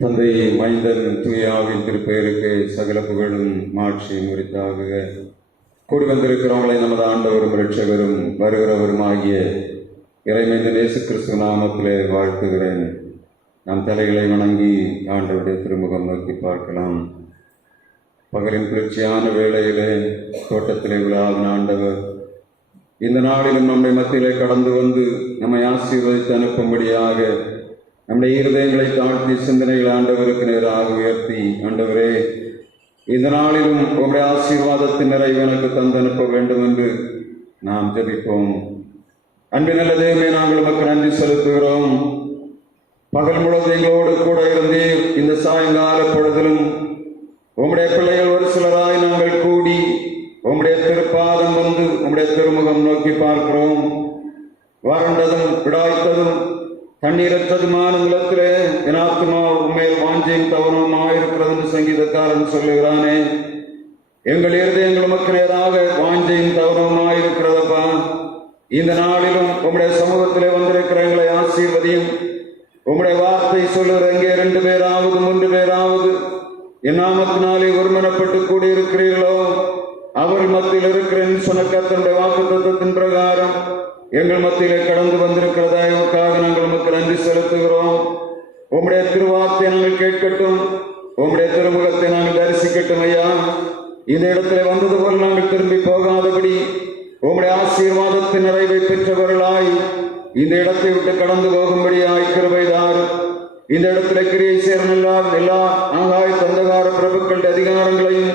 தந்தை, மைந்தன், தூயாவின் திருப்பெயருக்கு சகல புகழும் மாட்சியும் உரித்தாகுக. கூடி வந்திருக்கிறவங்களை நமது ஆண்டவரும் இரட்சகரும் வருகிறவரும் ஆகிய இறைமைந்தன் இயேசு கிறிஸ்து நாமத்திலே வாழ்த்துகிறேன். நம் தலைகளை வணங்கி ஆண்டவருடைய திருமுகம் நோக்கி பார்க்கலாம். பகலின் குளிர்ச்சியான வேளையிலே தோட்டத்திலே விழாவின் ஆண்டவர் இந்த நாளிலும் நம்முடைய மத்தியிலே கடந்து வந்து நம்மை ஆசீர்வதித்து அனுப்பும்படியாக நம்முடைய இருதயங்களை தாழ்த்தி சிந்தனைகள் ஆண்டவருக்கு நேராக உயர்த்தி, ஆண்டவரே, இந்த நாளிலும் உங்களுடைய ஆசீர்வாதத்தின் நிறைவு எனக்கு தந்து அனுப்ப வேண்டும் என்று நாம் ஜெபிப்போம். அன்பின் நல்ல தேவமே, நாங்கள் உமக்கு நன்றி செலுத்துகிறோம். பகல் முழுவதும் எங்களோடு கூட இருந்தீர். இந்த சாயங்கால பொழுதிலும் உம்முடைய பிள்ளைகள் ஒரு சிலராய் நாங்கள் கூடி உம்முடைய திருப்பாதம் வந்து உம்முடைய திருமுகம் நோக்கி பார்க்கிறோம். வறண்டதும் விடாய்த்ததும் தண்ணீரற்றதுமான நிலத்திலே என் ஆத்துமா உண்மையில் வாஞ்சையும் தவறுமாயிருக்கிறது என்று சங்கீதக்காரன் சொல்லுகிறானே. எங்கள் இருதயங்கள் உமக்கு நேராக வாஞ்சையும் தவறுமாயிருக்கிறதப்பா. இந்த நாளிலும் உம்முடைய சமூகத்திலே வந்திருக்கிற எங்களை ஆசீர்வதியும். உம்முடைய வார்த்தை சொல்லுகிற எங்கே 2 பேராவது 3 பேராவது என் நாமத்தினாலே ஒருமனப்பட்டு கூடியிருக்கிறீர்களோ அவர்கள் மத்தியில் இருக்கிறேன் சொன்ன கர்த்தருடைய வாக்குத்தத்தத்தின் பிரகாரம் எங்கள் மத்தியிலே கடந்து வந்திருக்கிற தயவுக்காக நாங்கள் உமக்கு நன்றி செலுத்துகிறோம். உம்முடைய திருவார்த்தை நாங்கள் கேட்கட்டும், உம்முடைய திருமுகத்தை நாங்கள் தரிசிக்கட்டும் ஐயா. இந்த இடத்துல வந்தது போல் நாங்கள் திரும்பி போகாதபடி உம்முடைய ஆசீர்வாதத்தின் நிறைவை பெற்றவர்களாய் இந்த இடத்தை விட்டு கடந்து போகும்படியாய் கிருபைதார். இந்த இடத்துல கிரியை சேரனெல்லாம் எல்லா ஆகாய தந்தகார பிரபுக்களுடைய அதிகாரங்களையும்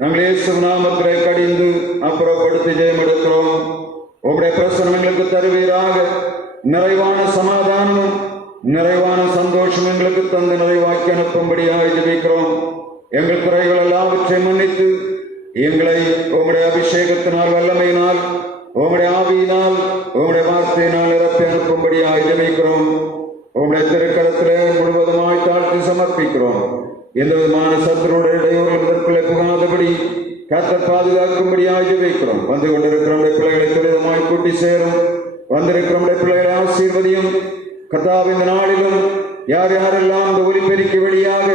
நாங்கள் இயேசு நாமத்திலே கடிந்து அப்புறப்படுத்தி ஜெயம் எடுக்கிறோம். உம்முடைய பிரசனங்களுக்கு தருவீராக. நிறைவான சமாதானமும் நிறைவான சந்தோஷம் எங்களுக்கு தந்து நிறைவாக்கி அனுப்பும்படியாக ஜெபிக்கிறோம். எங்கள் குறைகள் எல்லாவற்றையும் மன்னித்து எங்களை உம்முடைய அபிஷேகத்தினால், வல்லமையினால், உம்முடைய ஆவியினால், உம்முடைய வார்த்தையினால் நிரப்பி அனுப்பும்படியாக ஜெபிக்கிறோம். உம்முடைய திருக்கரத்திலே முழுவதுமாய் தாழ்த்தி சமர்ப்பிக்கிறோம். எந்த விதமான சத்துருடைய இடையூறுகள் இதற்குள்ளே புகாதபடி கர்த்தர் பாதுகாக்கும்படியாக ஜெபிக்கிறோம். வந்து கொண்டிருக்கிற பிள்ளைகளை துரிதமாய் கூட்டி சேரும். வந்திருக்கிற பிள்ளைகளை ஆசீர்வதியும். கர்த்தாவின் நாளிலும் யார் யாரெல்லாம் இந்த ஒலிபெருக்கி வழியாக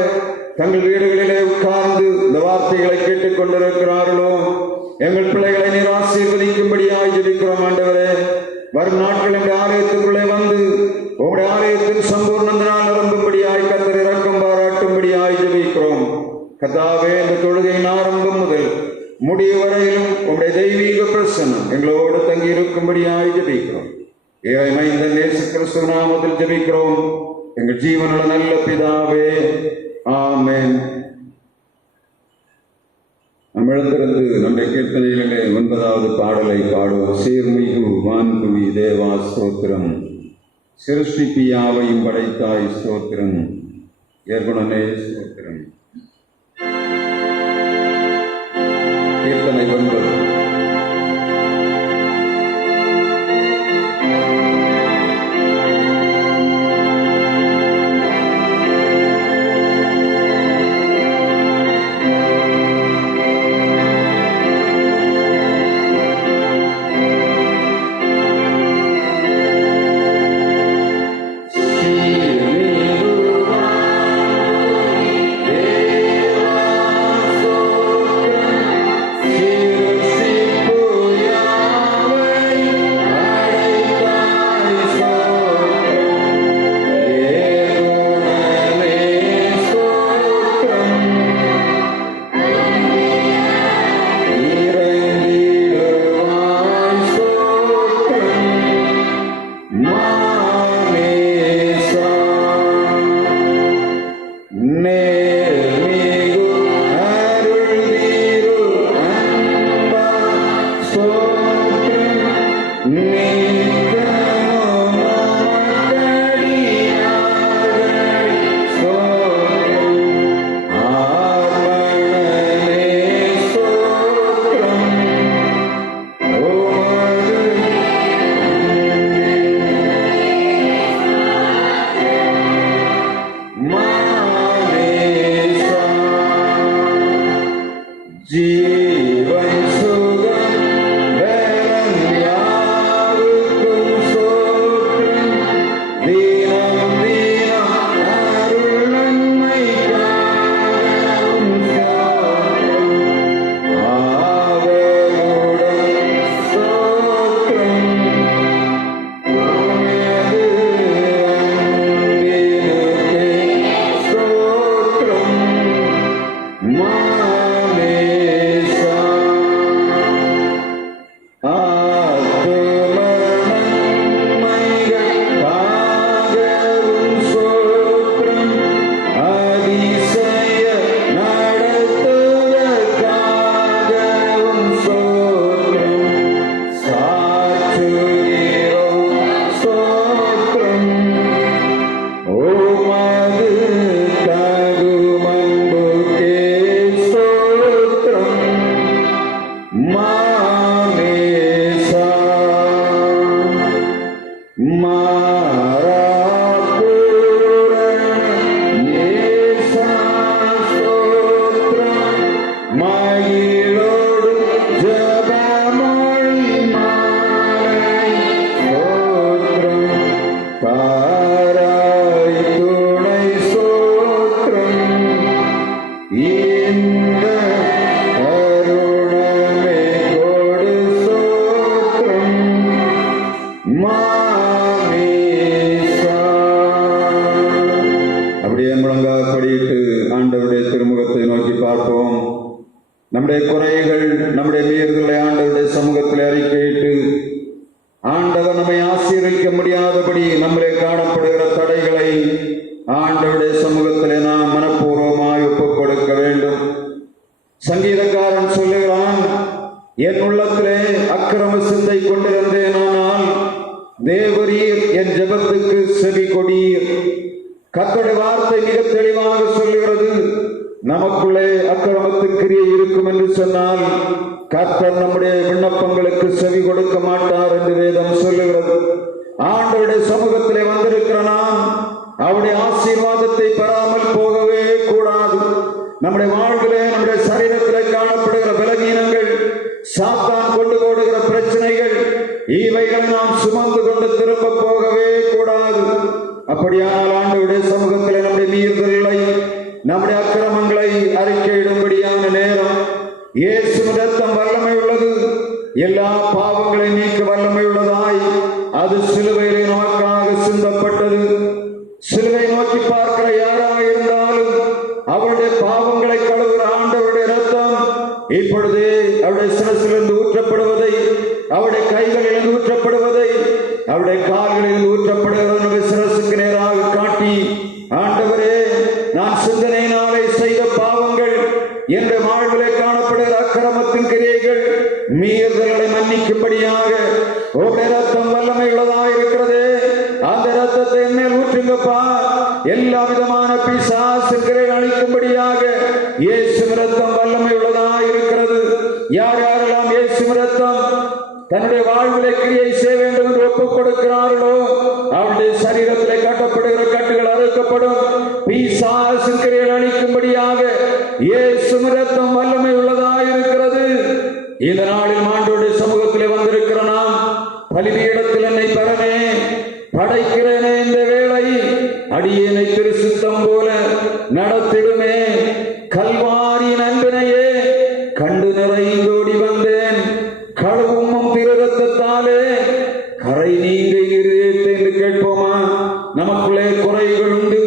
தங்கள் வீடுகளிலே உட்கார்ந்து இந்த வார்த்தைகளை கேட்டுக் கொண்டிருக்கிறார்களோ எங்கள் பிள்ளைகளை நீர் ஆசீர்வதிக்கும்படியாக ஜெபிக்கிறோம். ஆண்டவரே, வரும் நாட்கள் எங்கள் ஆலயத்துக்குள்ளே வந்து உங்களுடைய ஆலயத்தின் சம்பூர்ணத்தினால் நிரம்பும்படியாய் கர்த்தர் இரக்கம் பாராட்டும்படியாய் ஜெபிக்கிறோம். கர்த்தாவே, இந்த தொழுகையின் ஆரம்பம் முதல் முடிவு வரையிலும் உங்களுடைய தெய்வீக பிரசன்னம் எங்களோடு தங்கி இருக்கும்படியாய் ஜெபிக்கிறோம். மைந்தன் இயேசு கிறிஸ்து நாமத்தில் ஜெபிக்கிறோம் எங்கள் ஜீவனுள்ள நல்ல பிதாவே, ஆமென். நாம் எழுந்திருந்து நம்முடைய கீர்த்தனையிலே 9வது பாடலை பாடுவோம். சீர்மிகு வான்குவி தேவா ஸ்தோத்திரம், சிருஷ்டிப்பு யாவையும் படைத்தாய் ஸ்தோத்திரம், ஏர்குணனே ஸ்தோத்திரம். கீர்த்தனை 9. Mane முழங்காற்படியிட்டு ஆண்டவருடைய திருமுகத்தை நோக்கி பார்ப்போம். நம்முடைய குறைகள், நம்முடைய மீறுதலை ஆண்டவருடைய சமூகத்தில் அறிக்கையிட்டு ஆண்டவர் நம்மை ஆசீர்வதிக்க முடியாதபடி நம்மளே காணப்படுகிற தடைகளை ஆண்டவருடைய சமூகத்திலே நாம் மனப்பூர்வமாய் ஒப்புக் கொடுக்க வேண்டும். சங்கீதக்காரன் சொல்லுகிறான், என் உள்ளத்திலே அக்கிரம சிந்தை கொண்டிருந்தேனானால் தேவரீர் என் ஜெபத்துக்கு செவி கொடீர். கர்த்தருடைய வார்த்தை மிக தெளிவாக சொல்லுகிறது, நமக்குள்ளே அக்கிரமத்துக்கு கிரியை இருக்கும் என்று சொன்னால் கர்த்தர் நம்முடைய விண்ணப்பங்களுக்கு செவி கொடுக்க மாட்டார் என்று வேதம் சொல்லுகிறது. ஆண்டவருடைய சமூகத்திலே வந்திருக்கிற நாம் அவருடைய ஆசீர்வாதத்தை பெறாமல் போகவே கூடாது. நம்முடைய வாழ்விலே, நம்முடைய சரீரத்திலே காணப்படுகிற பலவீனங்கள், சாத்தான் கொண்டு போடுகிற பிரச்சனைகள், இவைகளை நாம் சுமந்து கொண்டு திரும்ப போகவே கூடாது. அப்படியானால் ஆண்டவருடைய சமூகத்திலே நம்முடைய மீறுதல்களை, நம்முடைய அக்கிரமங்களை அறிக்கையிடும்படியான நேரம். இயேசுவின் இரத்தம் வல்லமை உள்ளது, எல்லா பாவங்களை நீக்க வல்லமை உள்ளதாய் அது சிலுவையிலே நமக்காக சிந்தப்பட்டது. சிலுவை நோக்கி பார்க்கிற யாராக இருந்தாலும் அவருடைய பாவங்களை கழுவுகிற ஆண்டவருடைய இரத்தம் இப்பொழுதே அவருடைய சிரசிலிருந்து ஊற்றப்படுவதை, அவருடைய கைகளில் ஊற்றப்படுவதை, அவருடைய கால்களில் ஊற்றப்படுவதை சிரசுக்கு நேராக காட்டி, ஆண்டவரே, நான் சிந்தனையினாலே செய்த பாவங்கள், என்ற வாழ்விலே காணப்படுகிற அக்கிரமத்தின் கிரியைகள், மீறுதல்களை மன்னிக்கும்படியாக உம்முடைய இரத்தம் வல்லமை உள்ளதாக இருக்கிறது. அந்த இரத்தத்தை என்மேல் ஊற்றுங்கப்பா. எல்லா விதமான பிசாசு கிரைகள் அழிக்கும்படியாக இயேசுவின் இரத்தம் வல்லமை உள்ளதாக இருக்கிறது. யார் யாரெல்லாம் இயேசுவின் இரத்தம் தன்னுடைய வாழ்விலே கிரியை செய்ய வேண்டும் என்று ஒப்புக் கொடுக்கிறார்களோ அவருடைய சரீரத்திலே கட்டப்படுகிற கட்டுகள் அறுக்கப்படும். பிசாசு கிரைகள் அழிக்கும்படியாக இயேசுவின் இரத்தம் வல்லமை உள்ளதாக இருக்கிறது. இந்த நாளில் ஆண்டவருடைய சமூகத்திலே வந்திருக்கிற நாம், பலிபீடத்தில் என்னை பரனே படைக்கிறேனே, இந்த வேளை அடியேனை திருசுத்தம் போல நடத்திடுமே. கல்வாரியின் அன்பினையே கண்டு நிறைந்தோடி வந்தேன், கழுவும் திரு ரத்தத்தாலே கரை நீங்க இருதயத்தை என்று கேட்போமா? நமக்குள்ளே குறைகள் உண்டு,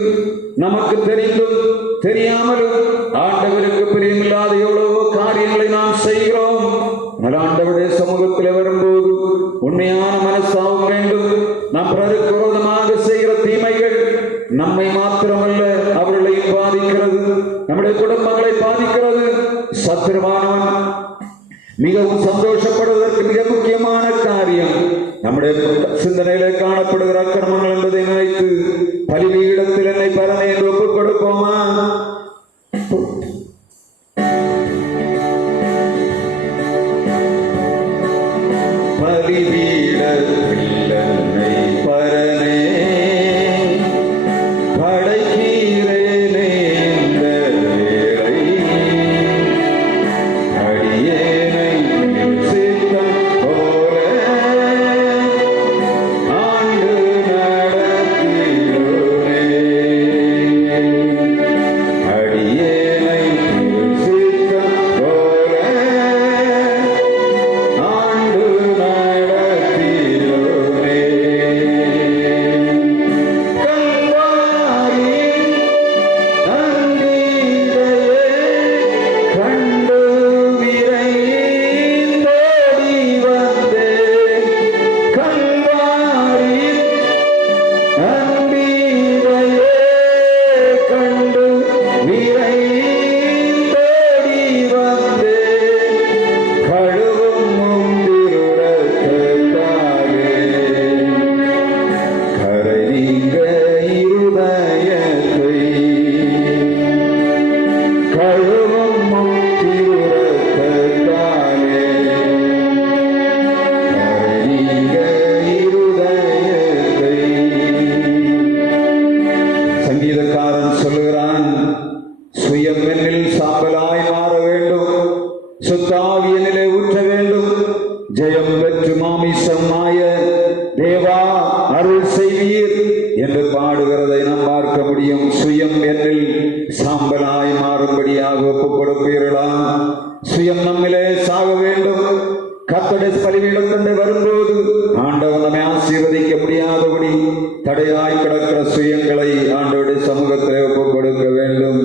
நமக்கு தெரிந்தும் தெரியாமலும் ஆண்டவருக்கு பிரியமில்லாத எவ்வளவோ காரியங்களை நாம் செய்கிறோம். ஆண்டவருடைய சமூகத்தில் வரும்போது உண்மையான மனசாவும் வேண்டும். நாம் பிறருக்கு விரோதமாக செய்கிற தீமைகள் நம்மை மாத்திரமல்ல, அவர்களையும் பாதிக்கிறது, நம்முடைய குடும்பங்களை பாதிக்கிறது. சத்துருவானவன் மிகவும் சந்தோஷப்படுவதற்கு மிக முக்கியமான காரியம் நம்முடைய சிந்தனையிலே காணப்படுகிற அக்கிரமங்கள் என்பதை நினைத்து பலிபீடத்தில் என்னை பரனை என்று ஒப்புக் கொடுப்போமா? பலிபீடத்தில் என்னை பரனே படைக்கிறேனே, இந்த வேளை அடியேனை சித்தம் போல ஆண்டு நடத்திடுமே. அடியேனை சித்தம் போல ஆண்டு நடத்திடுமே. கல்வாரி அன்பினையே கண்டு விரைந்தோடி வந்தேன். கல்வாரி அன்பினையே கண்டு விரைந்தோடி வந்தேன். கழுவும் திரு ரத்தத்தாலே கரை நீங்க இருதயத்தை, கழுவும் திரு ரத்தத்தாலே கரை நீங்க இருதயத்தை. சங்கீதக்காரன் சொல்லுகிறான், சுயம் என்னில் சாம்பலாய் மாற வேண்டும், சுத்தாவியனிலே ஊற்ற வேண்டும். ஜெயம் பெற்று மாமிசமாய தேவா அருள் செய்வீர் என்று பாடுகிறதை நாம் பார்க்க முடியும். சுயம் என்னில் சாம்பலாய் மாறும்படியாக ஒப்புக் கொடுப்பீர்களா? சுயம் நம்மிலே சாக வேண்டும். கர்த்தருடைய பலிபீடத்திலே வரும்போது ஆண்டவர் நம்மை ஆசீர்வதிக்க முடியாதபடி தடையாய் கிடக்கிற சுயங்களை ஆண்டவருடைய சமூகத்தில் ஒப்புக் கொடுக்க வேண்டும்.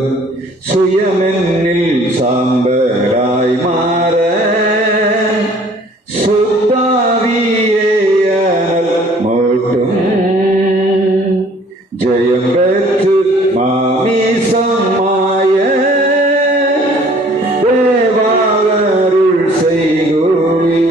சுயமென்னில் சாம்பலாய் மாற சுத்தாவியே அனல் மூட்டும். ஜெயம் பெற்று மாமிசம் மாய தேவாருள் செய்குவி.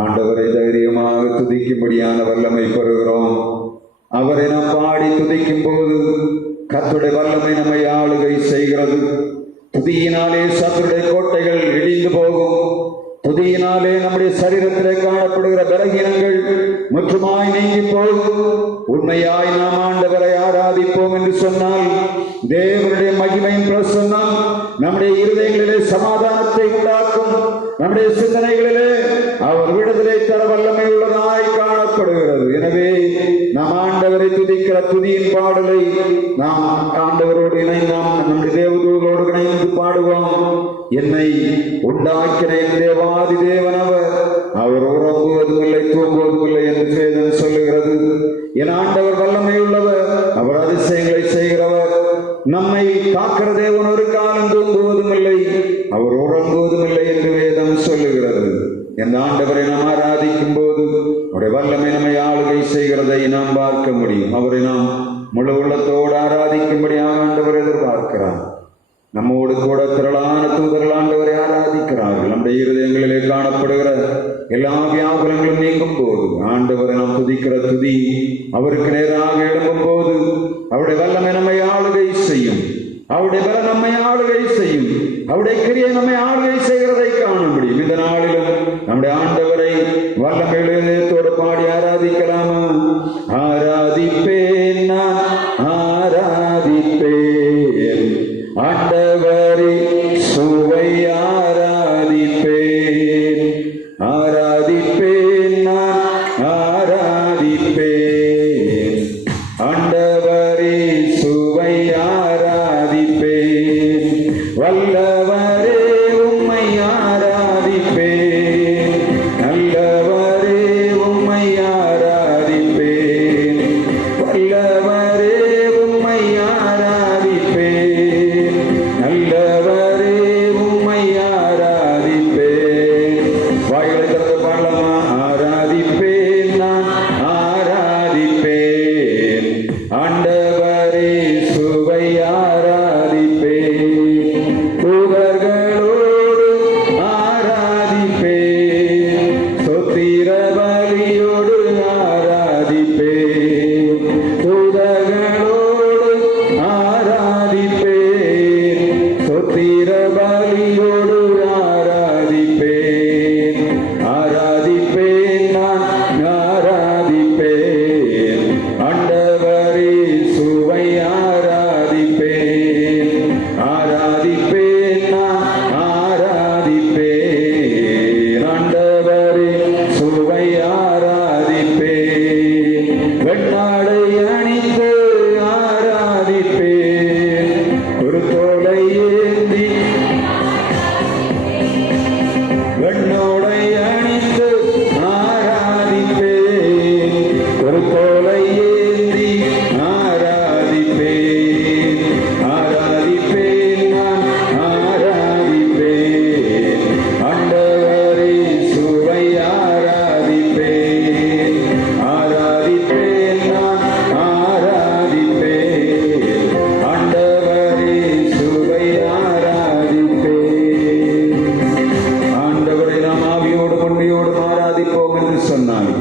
ஆண்டவரை தைரியமாக துதிக்கும்படியான வல்லமை பெறுகிறோம். அவரை நாம் பாடி துதிக்கும் போது கர்த்தருடைய வல்லமை நம்மை ஆளுகை செய்கிறது. துதியினாலே சத்துருடைய கோட்டைகள் இடிந்து போகும். துதியினாலே நம்முடைய சரீரத்திலே காணப்படுகிற பலகீனங்கள் முற்றுமாய் நீங்கி போகும். உண்மையாய் நாம் ஆண்டவரை ஆராதிப்போம் என்று சொன்னால் தேவனுடைய மகிமையின் பிரசன்னம் நம்முடைய இருதயங்களிலே சமாதானத்தை உண்டாக்கும். நம்முடைய சிந்தனைகளிலே அவர் விடுதலை தர வல்லமை உள்ளதாய் காணப்படுகிறது. எனவே நாம் ஆண்டவரை துதிக்கிற துதியின் பாடலை நாம் ஆண்டவரோடு நாம் நம்முடைய தேவதூதரோடு இணைந்து பாடுவோம். என்னை உண்டாக்கின என் தேவாதி தேவன் அவர் உறங்குவதும் இல்லை தூங்குவதும் இல்லை என்று வேதம் சொல்லுகிறது. என் ஆண்டவர் வல்லமை உள்ளவர், அவர் அதிசயங்களை செய்கிறவர். நம்மை காக்கிற தேவன் ஒரு காலம் தூங்குவதும் இல்லை, அவர் உறங்குவதும் இல்லை என்று வேதம் சொல்லுகிறது. என் ஆண்டவரை நாம் ஆராதிக்கும் போது அவருடைய வல்லமை நம்மை ஆளுகை செய்கிறதை நாம் பார்க்க முடியும். அவரை நாம் முழு உள்ளத்தோடு ஆராதிக்கும்படியாக ஆண்டவர் எதிர்பார்க்கிறார். நம்மோடு கூட திரளான தூதர்கள் ஆண்டவரை ஆராதிக்கிறார்கள். நம்முடைய இருதயங்களிலே காணப்படுகிற எல்லா வியாகுலங்களும் நீங்கும் போது ஆண்டவரை நாம் துதிக்கிற துதி அவருக்கு நேராக எழும்பும் போது அவருடைய வல்லமை நம்மை ஆளுகை செய்யும். அவருடைய பலம் நம்மை ஆளுகை செய்யும். அவருடைய கிரியை நம்மை ஆளுகை செய்கிறதை காண முடியும். இந்த நாளிலும் நம்முடைய ஆண்டவரை வல்லமை இதயத்தோடு பாடி ஆராதிக்கலாமா? ஆராதிப்பேன், நான் ஆராதிப்பேன் ஆண்டவரே, சுவை ஆராதிப்பேன். ஆராதிப்பேன், நான் ஆராதிப்பேன் ஆண்டவரே, சுவை ஆராதிப்பேன். வல்லவரே உம்மை ஆராதிப்பேன், நல்லவரே உம்மை ஆராதிப்பேன். வல்லவரே உம்மை ஆராதிப்பேன், நல்லவரே உம்மை ஆராதிப்பேன். வாய்களை திறந்து பாடலாமா? ஆராதிப்பேன், நான் ஆராதிப்பேன் ஆண்டவரே, சுவை ஆராதிப்பேன். தூதர்களோடு ஆராதிப்பேன், சொத்திர பலியோடு ஆராதிப்பேன். தூதர்களோடு ஆராதிப்பேன், சொத்திர பலி உண்மையோடு ஆராதிப்போம் என்று சொன்னாய்.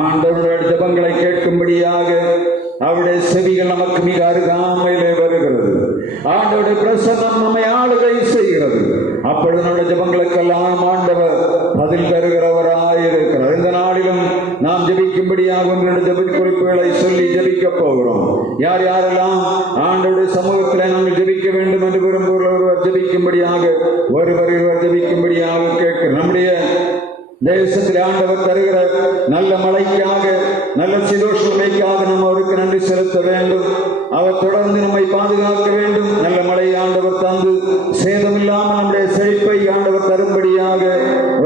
ஆண்டவருடைய ஜெபங்களை கேட்கும்படியாக அவருடைய செவிகள் நமக்கு மிக அருகாமையிலே வருகிறது. ஆண்டவருடைய பிரசன்னம் நம்மை ஆளுகை செய்கிறது. அப்பொழுது நம்முடைய ஜெபங்களுக்கெல்லாம் ஆண்டவர் பதில் தருகிறவராயிருக்கிறார். இந்த நாளிலும் நாம் ஜெபிக்கும்படியாக உங்களுடைய ஜெப குறிப்புகளை சொல்லி ஜெபிக்க போகிறோம். யார் யாரெல்லாம் ஆண்டவருடைய சமூகத்திலே நாங்கள் ஜெபிக்க வேண்டும் என்று விரும்புகிறவர் ஜெபிக்கும்படியாக ஒருவர் ஜெபிக்கும்படியாக கேட்கிறோம். நம்முடைய தேசத்தில் ஆண்டவர் தருகிற நல்ல மழைக்காக, நல்ல சீதோஷமைக்காக நாம் அவருக்கு நன்றி செலுத்த வேண்டும். அவர் தொடர்ந்து நம்மை பாதுகாக்க வேண்டும். நல்ல மழை ஆண்டவர் தந்து சேதமில்லாமல் நம்முடைய செழிப்பை ஆண்டவர் தரும்படியாக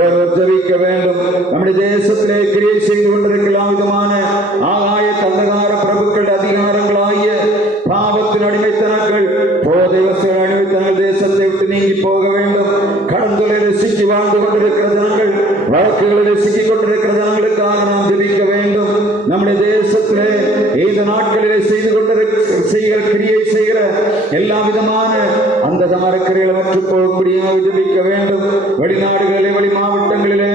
ஒருவர் ஜெபிக்க வேண்டும். நம்முடைய தேசத்திலே கிரியை செய்து கொண்டிருக்கலாம் விதமான ஆகாய கந்தகார பிரபுக்கள் அதிகாரங்களாகிய பாவத்தின் அடிமைத்தனங்கள், போதை வசதிகள் அடிமைத்தனங்கள் தேசத்தை விட்டு நீங்கி போக வேண்டும். கடன்களில் சிக்கி வாழ்ந்து கொண்டிருக்கிற ஜனங்கள், வழக்குகளில் சிக்கிக் கொண்டிருக்கிற ஜனங்களுக்காக நாம் ஜெபிக்க வேண்டும். நம்முடைய தேசத்திலே இந்த நாட்களிலே செய்து கொண்டிருக்கிற கிரியை செய்கிற எல்லா விதமான அந்த மரக்கரைகளை மற்ற போகும்படியாக ஜெபிக்க வேண்டும். வெளிநாடுகளிலே, வெளி மாவட்டங்களிலே,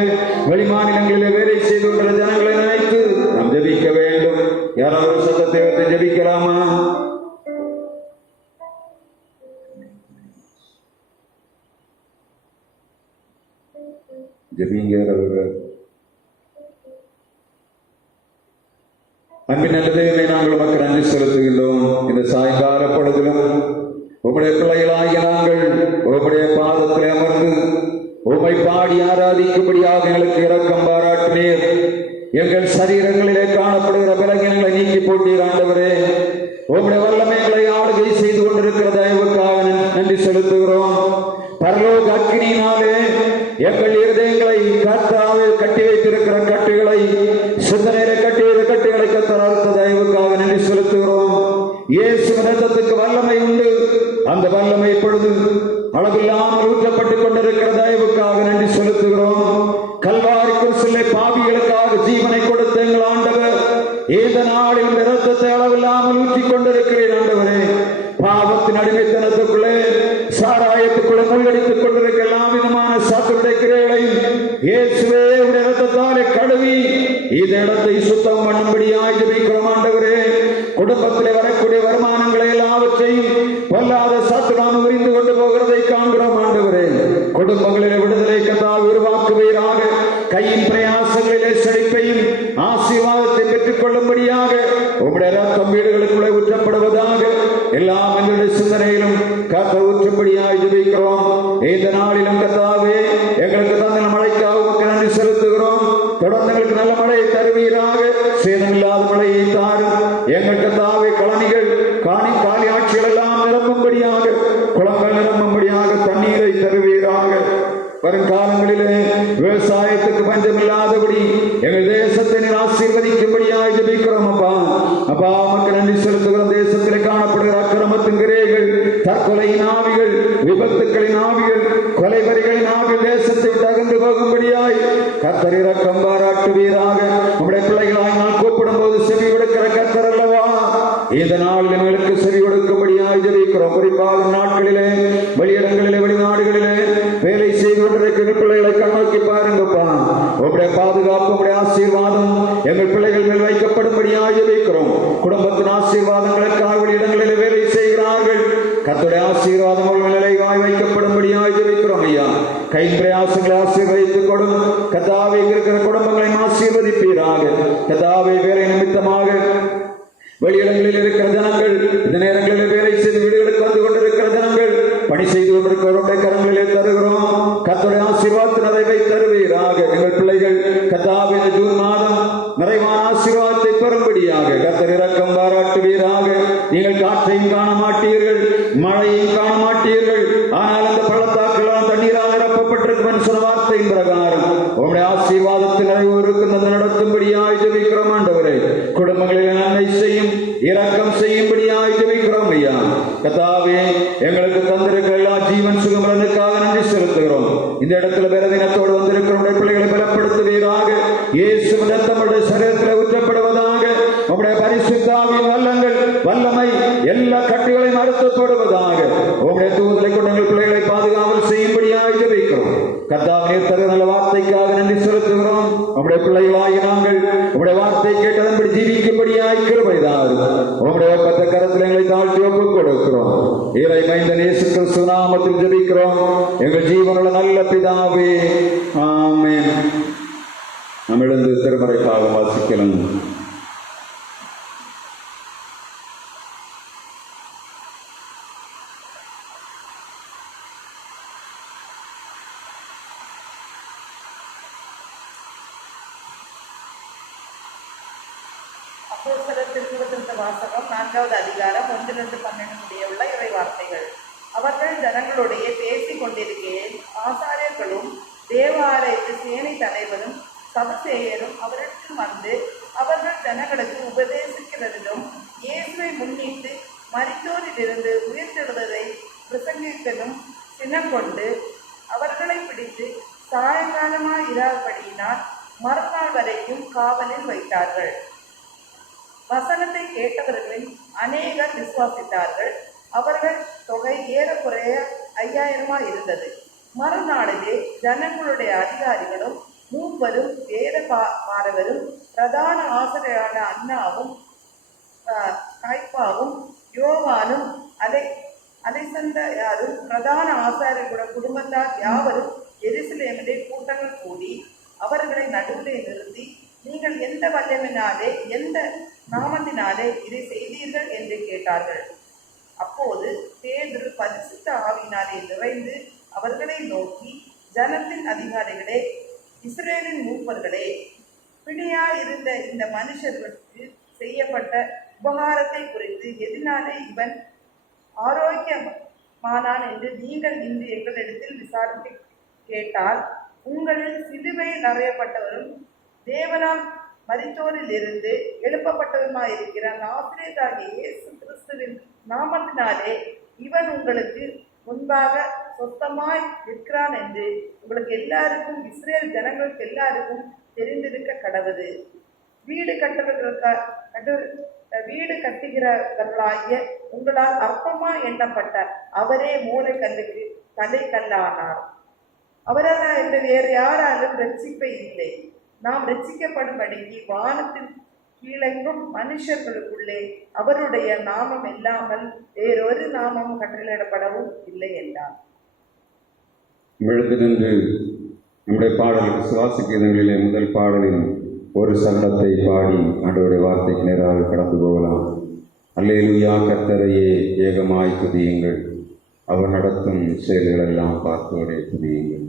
வெளி மாநிலங்களிலே வேலை செய்து கொண்டிருக்கிற ஜனங்களை நினைத்து நாம் ஜெபிக்க வேண்டும். யாராவது சத்தத்தை வைத்து ஜெபிக்கலாமா? ஜெபிங்கிறவர்கள் அன்பின் நல்ல தெய்வமே, நாங்கள் உமக்கு நன்றி செலுத்துகின்றோம். இந்த சாயங்கால பொழுதிலும் உம்முடைய பிள்ளைகளாகிய நாங்கள் உம்முடைய பாதத்தில் அமர்ந்து உம்மை பாடி ஆராதிக்கும்படியாக எங்களுக்கு இரக்கம் பாராட்டினீர். எங்கள் சரீரங்களிலே காணப்படுகிற பலகீனங்களை நீக்கி போட்டீர். ஆண்டவரே, உம்முடைய வல்லமைகளை ஆளுகை செய்து கொண்டிருக்கிற தயவுக்காக நன்றி செலுத்துகிறோம். பரலோக அக்கினியினாலே எங்கள் இருதயங்களை கர்த்தாவில் கட்டி வைத்திருக்கிற கட்டுகளை, சிந்தனையில கட்டிய கட்டுகளை கர்த்தர் அறுத்த தயவுக்காக நன்றி செலுத்துகிறோம். இயேசு இரத்தத்துக்கு வல்லமை உண்டு. அந்த வல்லமை இப்பொழுது அளவில்லாமல் ஊற்றப்பட்டுக் கொண்டிருக்கிற தயவுக்காக நன்றி செலுத்துகிறோம். கல்வாரி குருசிலே பாவிகளுக்காக ஜீவனை கொடுத்த எங்கள் ஆண்டவர், இந்த நாளில் இந்த இரத்தத்தை அளவில்லாமல் ஊற்றிக் கொண்டிருக்கிறேன். ஆண்டவரே, பாவத்தின் அடிமைத்தனத்துக்குள்ளே, சாராயத்துக்குள்ளே மூழ்கடித்துக் கொண்டிருக்கிற எல்லா விதமான சாத்துடைய கிரைகளையும் இயேசுவே உடைய இரத்தத்தாலே கழுவி இந்த இடத்தை சுத்தம் பண்ணும்படியாய் ஜெபிக்கிறோம். ஆண்டவரே, குடும்பத்திலே வரக்கூடிய வருமானங்களை எல்லாவற்றையும் பொல்லாத சாத்துடான உரிந்து கொண்டு போகிறதை காண்கிறோம். ஆண்டவரே, குடும்பங்களிலே விடுதலை கர்த்தாவே உருவாக்குவீராக. கையின் பிரயாசங்களிலே செழிப்பையும் ஆசீர்வாதத்தை பெற்றுக் கொள்ளும்படியாக உம்முடைய இரத்தம் வீடுகளுக்குள்ளே ஊற்றப்படுவதாக. எல்லாம் எங்களுடைய சிந்தனையிலும் கர்த்தர் ஊற்றும்படியாய் ஜெபிக்கிறோம். இந்த நாளிலும் கர்த்தாவே, எங்களுக்கு தந்த மழைக்காக உமக்கு நன்றி செலுத்துகிறோம். தொடர்ந்து எங்களுக்கு நல்ல மழையை தருவீராக. சேதமில்லாத மழையை தாரும். எங்கள் கர்த்தாவே, கழனிகள் காலி ஆட்சிகள் எல்லாம் நிரம்பும்படியாக, குளங்கள் நிரம்பும்படியாக தண்ணீரை தருவீராக. வருங்காலங்களிலே விவசாயத்துக்கு பஞ்சமில்லாதபடி எங்கள் தேசத்தை ஆசீர்வதிக்கும்படியாக ஜெபிக்கிறோம். அப்பா உமக்கு நன்றி செலுத்துகிறோம். தேசத்திலே காணப்படுகிற அக்கிரமத்தின் கிரைகள், தற்கொலையின் ஆவிகள், விபத்துக்களின் ஆவிகள், கொலைவரிகளின் ஆவிகள் தேசத்தை தகர்ந்து போகும்படியாய் கர்த்தர் இரக்கம் பாராட்டுவீராக. நம்முடைய பிள்ளைகளாய் நான் கூப்பிடும் போது செவி கொடுக்கிற கர்த்தர் அல்லவா, இந்த நாளில் எங்களுக்கு செவி கொடுக்கும்படியாய் ஜெபிக்கிறோம். குறிப்பாக நாட்களிலே, வெளியிடங்களிலே, வெளிநாடுகளிலே வேலை செய்து கொண்டிருக்கிற பிள்ளைகளை கண்ணோக்கி பாருங்கப்பா. உங்களுடைய பாதுகாப்பு, உங்களுடைய ஆசீர்வாதம் எங்கள் பிள்ளைகள் மேல் வைக்கப்படும்படியாக ஜெபிக்கிறோம். குடும்பத்தின் ஆசீர்வாதங்களுக்காக வெளியிடங்களிலே வேலை செய்கிறார்கள். கர்த்தருடைய ஆசீர்வாதம் அவர்கள் நிலைவாய் வைக்கப்படும்படியாக ஜெபிக்கிறோம். ஐயா, கை பிரயாசங்களை ஆசீர்வதித்துக் கொடும். கர்த்தாவே, இருக்கிற குடும்பங்களை ஆசீர்வதிப்பீராக. கர்த்தாவே, வேலை நிமித்தமாக வெளியிடங்களில் இருக்கிற ஜனங்கள், இந்த நேரங்களில் வேலை செய்து வீடுகளுக்கு வந்து கொண்டிருக்கிற ஜனங்கள், பணி செய்து கொண்டிருக்கிறவருடைய கரங்களிலே தருகிறோம். கர்த்தருடைய ஆசீர்வாதத்தின் நிறைவை தருவீராக. எங்கள் பிள்ளைகள் கர்த்தாவே, இந்த ஜூன் மாதம் நிறைவான ஆசீர்வாதத்தை பெறும்படியாக கர்த்தர் இரக்கம் பாராட்டுவீராக. நீங்கள் காற்றையும் காண மாட்டீர்கள், மழையையும் காண மாட்டீர்கள், ஆனால் அந்த பள்ளத்தாக்களால் தண்ணீரால் நிரப்பப்பட்டிருக்கும் சொன்ன வார்த்தையின் பிரகாரம் உங்களுடைய ஆசீர்வாதத்தின் நிறைவு இருக்கின்றது நடத்தும்படியாய் ஜெபிக்கிறோம். ஆண்டவரே, குடும்பங்களில் நன்மை செய்யும், இரக்கம் செய்யும்படியாய் ஜெபிக்கிறோம். ஐயா கர்த்தாவே, எங்களுக்கு தந்திருக்கிற எல்லா ஜீவன் சுகமலனுக்காக நன்றி செலுத்துகிறோம். இந்த இடத்துல பலவீனத்தோடு வந்திருக்கிற பிள்ளைகளை பலப்படுத்துவீராக. இயேசு தம்முடைய சரீரத்தில் ஊற்றப்படுவதாக. உம்முடைய பரிசுத்த ஆவியின் வல்லமை எல்லா கட்டுகளையும் அறுத்து போடுவதாக. உம்முடைய தூதலை கொண்டு எங்கள் பிள்ளைகளை பாதுகாவல் செய்யும்படியாக ஜெபிக்கிறோம். கர்த்தாவே, தருகிற நல்ல வார்த்தைக்காக நன்றி நன்றி செலுத்துகிறோம். உம்முடைய பிள்ளைகளாகி நாங்கள் உம்முடைய வார்த்தை கேட்டதன்படி ஜீவிக்கும்படியாய் கிருபை தாரும். உம்முடைய ஒப்பற்ற கரத்தில் எங்களை தாழ்த்தி ஒப்புக் கொடுக்கிறோம். இறை மைந்தன் இயேசு கிறிஸ்து நாமத்தில் ஜெபிக்கிறோம் எங்கள் ஜீவனுள்ள நல்ல பிதாவே, ஆமென். நாம் எழுந்து திருமறைக்காக வாசிக்கலாம். வாசகம் 4வது அதிகாரம் 1-12 உள்ள இறை வார்த்தைகள். அவர்கள் ஜனங்களுடைய பேசிக் கொண்டிருக்கையில் ஆசாரியர்களும் தேவாலயத்து சேனை தலைவரும் சபசேயரும் அவரிடத்தில் வந்து அவர்கள் ஜனங்களுக்கு உபதேசிக்கிறதிலும் இயேசுவை முன்னிட்டு மரித்தோரிலிருந்து உயிர்த்தெழுவதை பிரசங்கித்ததும் சினம் கொண்டு அவர்களை பிடித்து சாயங்காலமாய் இராதபடியினால் மறுநாள் வரைக்கும் காவலில் வைத்தார்கள். வசனத்தை கேட்டவர்களில் அநேகர் விசுவாசித்தார்கள். அவர்கள் தொகை ஏறக்குறைய 5000 இருந்தது. மறுநாளிலே ஜனங்களுடைய அதிகாரிகளும் மூப்பரும் வேத பாரகரும் பிரதான ஆசிரியரான அன்னாவும் காய்பாவும் யோவானும் அலெக்சந்தரும் பிரதான ஆசாரியர்களுடைய குடும்பத்தார் யாவரும் எருசலேமிலே கூட்டங்கள் கூடி அவர்களை நடுவிலே நிறுத்தி, நீங்கள் எந்த வல்லமையினாலே எந்த நாமத்தினாலே இதை செய்தீர்கள் என்று கேட்டார்கள். அப்போது பேதுரு பரிசுத்த ஆவியினாலே நிறைந்து அவர்களை நோக்கி, ஜனத்தின் அதிகாரிகளே, இஸ்ரேலின் மூப்பர்களே, பிணியாயிருந்த இந்த மனுஷர்களுக்கு செய்யப்பட்ட உபகாரத்தை குறித்து எதினாலே இவன் ஆரோக்கியமானான் என்று நீங்கள் இன்று எங்களிடத்தில் விசாரித்து கேட்டால், உங்களில் சிலுவையில் அறையப்பட்டவரும் தேவனால் மரித்தோரில் இருந்து எழுப்பப்பட்டவருமாயிருக்கிற நாசரேயனாகிய இயேசு கிறிஸ்துவின் நாமத்தினாலே இவன் உங்களுக்கு முன்பாக சொத்தமாய் நிற்கிறான் என்று உங்களுக்கு எல்லாருக்கும், இஸ்ரேல் ஜனங்களுக்கு எல்லாருக்கும் தெரிந்திருக்க கடவுது. வீடு கட்டுகிறவர்களாகிய உங்களால் அற்பமா எண்ணப்பட்ட அவரே மூளை கல்லுக்கு தலைக்கல்லானார். அவரால் என்று வேறு யாராலும் ரட்சிப்பை இல்லை. நாம் ரட்சிக்கப்படும்படிக்கு வானத்தின் கீழெங்கும் மனுஷர்களுக்குள்ளே அவருடைய நாமம் இல்லாமல் வேறொரு நாமம் கட்டளையிடப்படவும் இல்லை என்றார். எழுந்து நின்று நம்முடைய பாடலுக்கு சுவாசிக்கிறதிலே முதல் பாடலின் ஒரு சரணத்தை பாடி ஆண்டவருடைய வார்த்தைக்கு நேராக கடந்து போகலாம். அல்லேலூயா, கர்த்தரையே ஏகமாய் துதியுங்கள், அவர் நடத்தும் செயல்களெல்லாம் பார்த்தவரே துதியுங்கள்.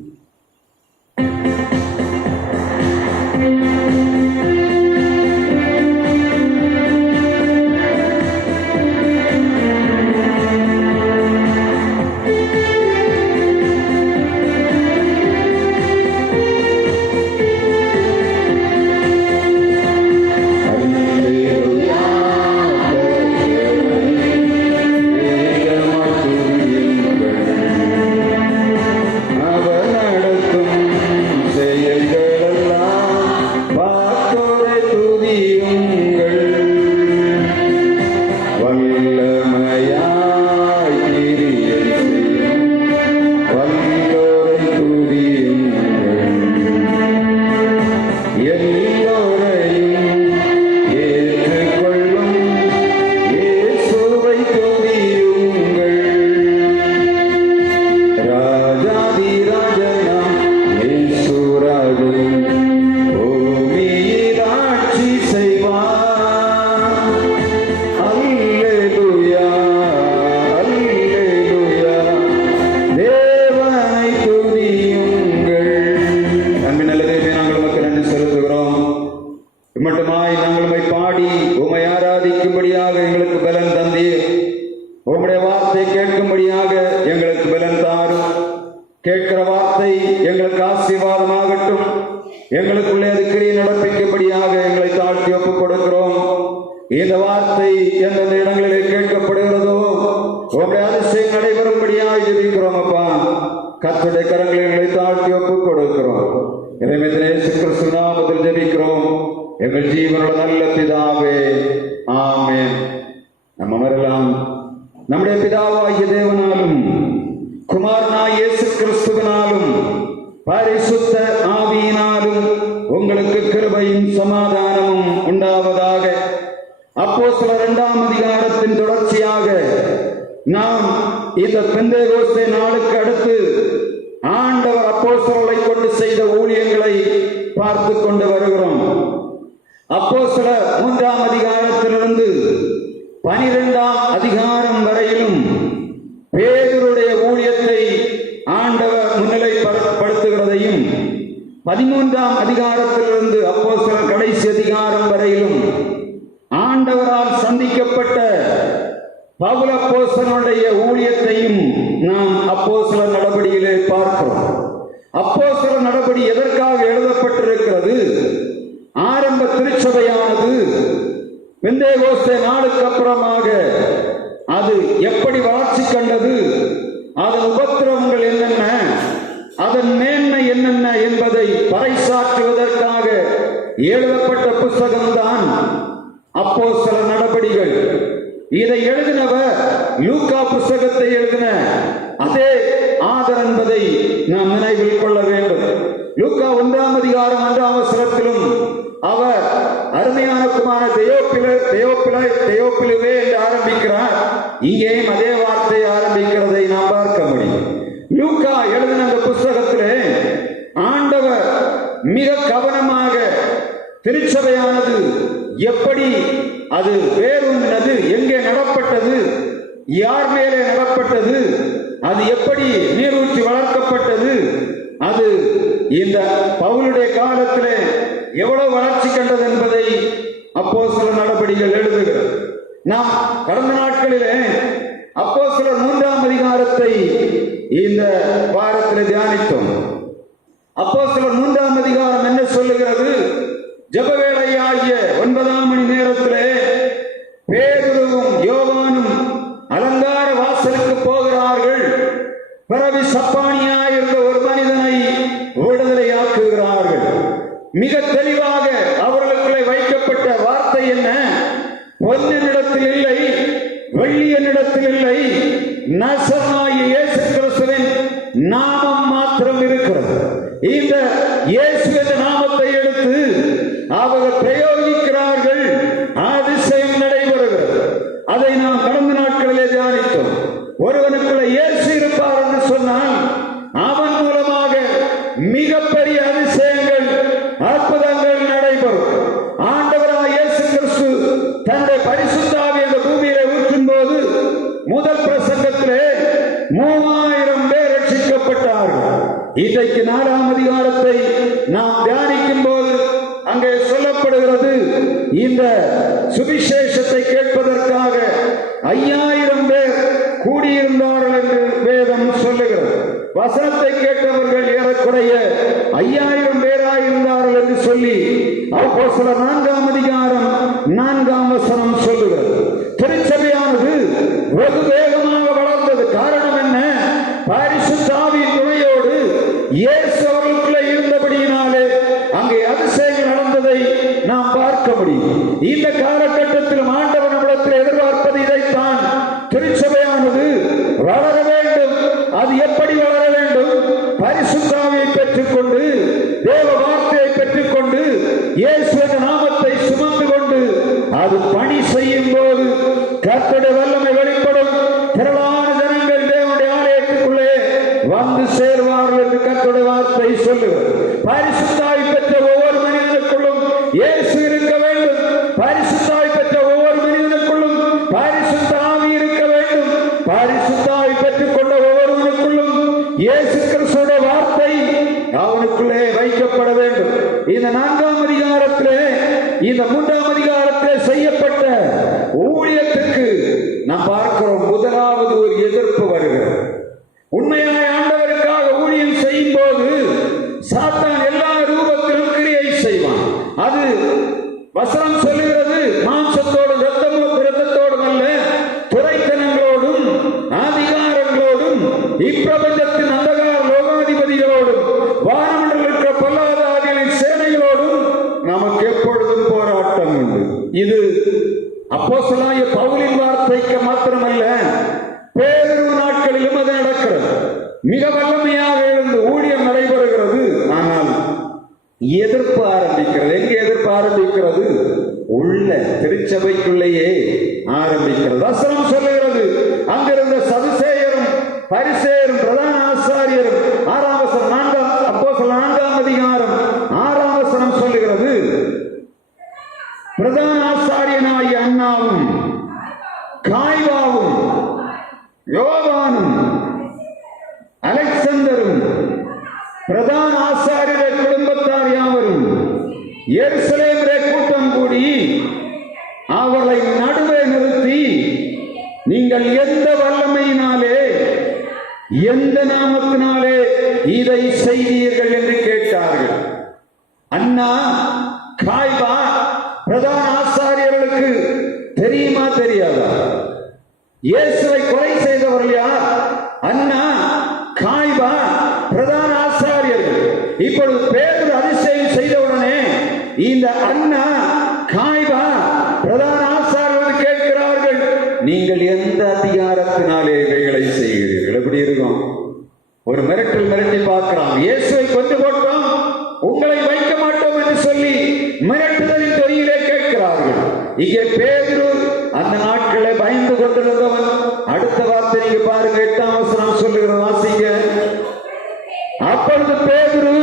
கேட்கிற வார்த்தை எங்களுக்கு ஆசீர்வாதமாகட்டும். எங்களுக்குள்ளே அது கிரியை நடப்பிக்கும்படியாக எங்களை தாழ்த்தி ஒப்புக் கொடுக்கிறோம். இந்த வார்த்தை எந்தெந்த இடங்களிலே கேட்கப்படுகிறதோ உங்களுடைய அதிசயம் நடைபெறும்படியாக ஜெபிக்கிறோம். அப்பா, கர்த்தருடைய கரங்களில் எங்களை தாழ்த்தி ஒப்புக் கொடுக்கிறோம். இறைமையிலே இயேசு கிறிஸ்து நாமத்தில் ஜெபிக்கிறோம் எங்கள் ஜீவனுள்ள நல்ல பிதாவே, ஆமென். நம்ம அமரலாம். நம்முடைய பிதாவாகிய தேவனாலும் குமாரனாய் இயேசு கிறிஸ்துவினாலும் பரிசுத்த ஆவியினாலும் உங்களுக்கு கிருபையும் சமாதானமும் உண்டாவதாக. அப்போஸ்தலர் 2ஆம் அதிகாரத்தின் தொடர்ச்சியாக நாம் இந்த பெந்தேகோஸ்தே நாளுக்கு அடுத்து ஆண்டவர் அப்போஸ்தலர்களை கொண்டு செய்த ஊழியங்களை பார்த்து கொண்டு வருகிறோம். அப்போஸ்தலர் 3ஆம் அதிகாரத்திலிருந்து 12ஆம் அதிகாரம் வரையிலும் பேதுருடைய ஊழியத்தை ஆண்டவர் முன்னிலைப்படுத்துகிறதையும் 13ஆம் அதிகாரத்திலிருந்து அப்போஸ்தலர் கடைசி அதிகாரம் வரையிலும் ஆண்டவரால் சந்திக்கப்பட்ட பவுல் அப்போஸ்தலனுடைய ஊழியத்தையும் நாம் அப்போஸ்தலர் நடபடியிலே பார்க்கிறோம். அப்போஸ்தலர் நடபடி எதற்காக எழுதப்பட்டிருக்கிறது? ஆரம்ப திருச்சபையானது பெந்தேகோஸ்தே நாளுக்கு அப்புறமாக அது எப்படி வளர்ச்சி கண்டது, அதன் உபத்திரவங்கள் என்னென்ன, அதன் மேன்மை என்னென்ன என்பதை பறைசாற்றுவதற்காக எழுதப்பட்ட புஸ்தகம்தான் அப்போஸ்தலர் நடபடிகள். இதை எழுதினவர் லூக்கா புஸ்தகத்தை எழுதின அதே ஆதர் என்பதை நாம் நினைவில் கொள்ள வேண்டும். லூக்கா 1ஆம் அதிகாரம் 1ஆம் வசனத்திலும் அவர் அருமையான குமார தெயோப்பிலுவே என்று ஆரம்பிக்கிறார். இங்கேயும் அதே வார்த்தை ஆரம்பிக்கிறதை நாம் பார்க்க முடியும். லூக்கா எழுதின அந்த புஸ்தகத்திலே ஆண்டவர் மிக கவனமாக திருச்சபையானது எப்படி அது வேரூன்றினது, எங்கே நடப்பட்டது, யார் மேலே நடப்பட்டது, அது எப்படி நீரூற்றி வளர்க்கப்பட்டது, அது இந்த பவுலுடைய காலத்திலே எவ்வளவு வளர்ச்சி கண்டது என்பதை அப்போஸ்தலர் நடபடிகள் எழுதுகிறது. நாம் கடந்த நாட்களிலே அப்போஸ்தலர் 3ஆம் அதிகாரத்தை இந்த வாரத்தில் தியானித்தோம். அப்போஸ்தலர் 3ஆம் அதிகாரம் என்ன சொல்லுகிறது? ஜெபவேளையாகிய 9ஆம் மணி நேரத்திலே பேதுருவும் யோவானும் அலங்கார வாசலுக்கு போகிறார்கள். பிறவி சப்பானியாயிருந்த ஒரு மனிதனை விடுதலையாக்குகிறார்கள். மிக தெளிவாக அவர்களுக்குள்ளே வைக்கப்பட்ட வார்த்தை என்ன? பொன்னிடத்தில் இல்லை, வெள்ளியனிடத்தில் இல்லை, நசமாகிய இயேசு கிறிஸ்துவின் நாமம் மாத்திரம் இருக்கிறது. இந்த இயேசு என்ற நாமத்தை எடுத்து அவர்கள் பிரயோகிக்கிறார்கள். அதிசயம் நடைபெறுகிறது. அதை நாம் கடந்த நாட்களிலே தியானித்தோம். ஒருவனுக்குள்ள இயேசு இருப்பார் என்று சொன்னால் அவன் மூலமாக மிகப்பெரிய அதிசயங்கள், அற்புதங்கள் நடைபெறும். ஆண்டவராக இயேசு கிறிஸ்து தன்னுடைய பரிசுத்த ஆவியை இந்த பூமியிலே ஊற்றும் போது முதல் பிரசங்கத்திலே 3000 பேர் ரட்சிக்கப்பட்டார்கள். இன்றைக்கு 4ஆம் அதிகாரத்தை நாம் தியானிக்கும் போது அங்கே சொல்லப்படுகிறது, இந்த சுவிசேஷத்தை கேட்பதற்காக 5000 பேர் கூடியிருந்தார்கள் என்று வேதம் சொல்லுகிறது. வசனத்தை கேட்டவர்கள் ஏறக்குறைய 5000 பேராயிருந்தார்கள் என்று சொல்லி அப்போஸ்தலர் 4ஆம் அதிகாரம் 4ஆம் வசனம் சொல்லுகிறது. திருச்சபையானது வெகு வேகமாக வளர்ந்தது. காரணம் என்ன? பரிசுத்த ஆவியின் துணையோடு இயேசு அவர்களுக்குள்ளே இருந்தபடியினாலே அங்கே அதிசயங்கள் நடந்ததை நாம் பார்க்க முடியும். இந்த காலகட்டத்தில் ஆண்டவர் நம்மிடத்தில் எதிர்பார்ப்பது இதைத்தான். திருச்சபையானது வளர வேண்டும். அது எப்படி வளர வேண்டும்? பரிசுத்த ஆவியை பெற்றுக்கொண்டு, தேவ வார்த்தையை பெற்றுக்கொண்டு, இயேசு என்ற நாமத்தை சுமந்து கொண்டு அது பணி செய்யும் போது கர்த்தருடைய வல்லமை வெளிப்படும். திரளான ஜனங்கள் தேவனுடைய ஆலயத்துக்குள்ளே வந்து சேர்வார்கள் என்று கர்த்தருடைய வார்த்தை சொல்லுகிறது. பரிசுத்த ஆவி பெற்ற ஒவ்வொரு மனிதனுக்குள்ளும் இயேசு இருக்க வேண்டும். பரிசுத்த ஆவி பெற்ற ஒவ்வொரு மனிதனுக்குள்ளும் பரிசுத்த ஆவி இருக்க வேண்டும். பரிசுத்த ஆவி பெற்றுக் கொண்ட ஒவ்வொருவனுக்குள்ளும் இயேசு கிறிஸ்துவின் வார்த்தை அவனுக்குள்ளே வைக்கப்பட வேண்டும். இந்த 4ஆம் அதிகாரத்திலே, இந்த 3ஆம் அதிகாரத்திலே செய்யப்பட்ட ஊழியத்துக்கு நாம் பார்க்கிறோம். முதலாவது ஒரு எதிர்ப்பு வருகிறது. உண்மையாய் ஆண்டவருக்காக ஊழியம் செய்யும் போது சாத்தான் எல்லா ரூபத்திலும் கிரியை செய்வான். அது வசனம் சொல்லுகிறது, மாம்சத்தோடும் இரத்தத்தோடும் அல்ல, துரைத்தனங்களோடும் அதிகாரங்களோடும் இப்பிரபஞ்சத்தின் அந்தகார லோகாதிபதிகளோடும் வானமண்டலில் இருக்கிற பொல்லாத ஆவிகளின் சேனைகளோடும் நமக்கு எப்பொழுதும் போராட்டம் உண்டு. இது அப்போஸ்தலனாகிய பவுலின் வார்த்தைக்கு மாத்திரமல்ல, பேதுரு நாட்களிலும் அது நடக்கிறது. மிக வல்லமையாக எழுந்து ஊழியம் நடைபெறுகிறது. ஆனால் எதிர்ப்பு ஆரம்பிக்கிறது. எங்கே எதிர்ப்பு ஆரம்பிக்கிறது? உள்ள திருச்சபைக்குள்ளேயே ஆரம்பிக்கிறது. வசனம் சொல்லுகிறது, அங்கிருந்த சதுசேயரும் பரிசேயரும் பிரதான ஆசாரியரும் 6ஆம் வசனம் 4ஆம் அதிகாரம் 6ஆம் வசனம் சொல்லுகிறது, பிரதான ஆசாரியனாகிய அன்னாவும் காய்வாவும் யோவானும் அலெக்சந்தரும் பிரதான ஆசாரியர் குடும்பத்தார் யாவரும் எருசலேமிலே கூட்டம் கூடி அவளை நடுவே நிறுத்தி, நீங்கள் எந்த வல்லமையினாலே எந்த நாமத்தினாலே இதை செய்தீர்கள் என்று கேட்டார்கள். அன்னா காய்வா பிரதான ஆசாரியர்களுக்கு தெரியுமா தெரியாதா? இயேசுவை கொலை செய்தவர்கள் யார்? அன்னா காய்வா பிரதான ஆசாரியர்கள். இப்பொழுது பேதுரு அதிசயம் செய்தவுடனே இந்த அன்னா காய்வா பிரதான ஆசாரியர்கள் கேட்கிறார்கள், நீங்கள் எந்த அதிகாரத்தினாலே இவைகளை செய்கிறீர்கள்? எப்படி இருக்கும்? ஒரு மிரட்டல் மிரட்டி பார்க்கிறான். இயேசுவை கொண்டு போட்டோம், உங்களை வைக்க மாட்டோம் என்று சொல்லி மிரட்டுதலின் தொனியிலே கேட்கிறார்கள். இங்கே பேதுரு அந்த நாட்களை பயந்து கொண்டிருந்தவன். அடுத்த வார்த்தை நீங்க பாருங்க, 8ஆம் வசனம் சொல்லுகிற வாசிங்க. அப்பொழுது பேதுரு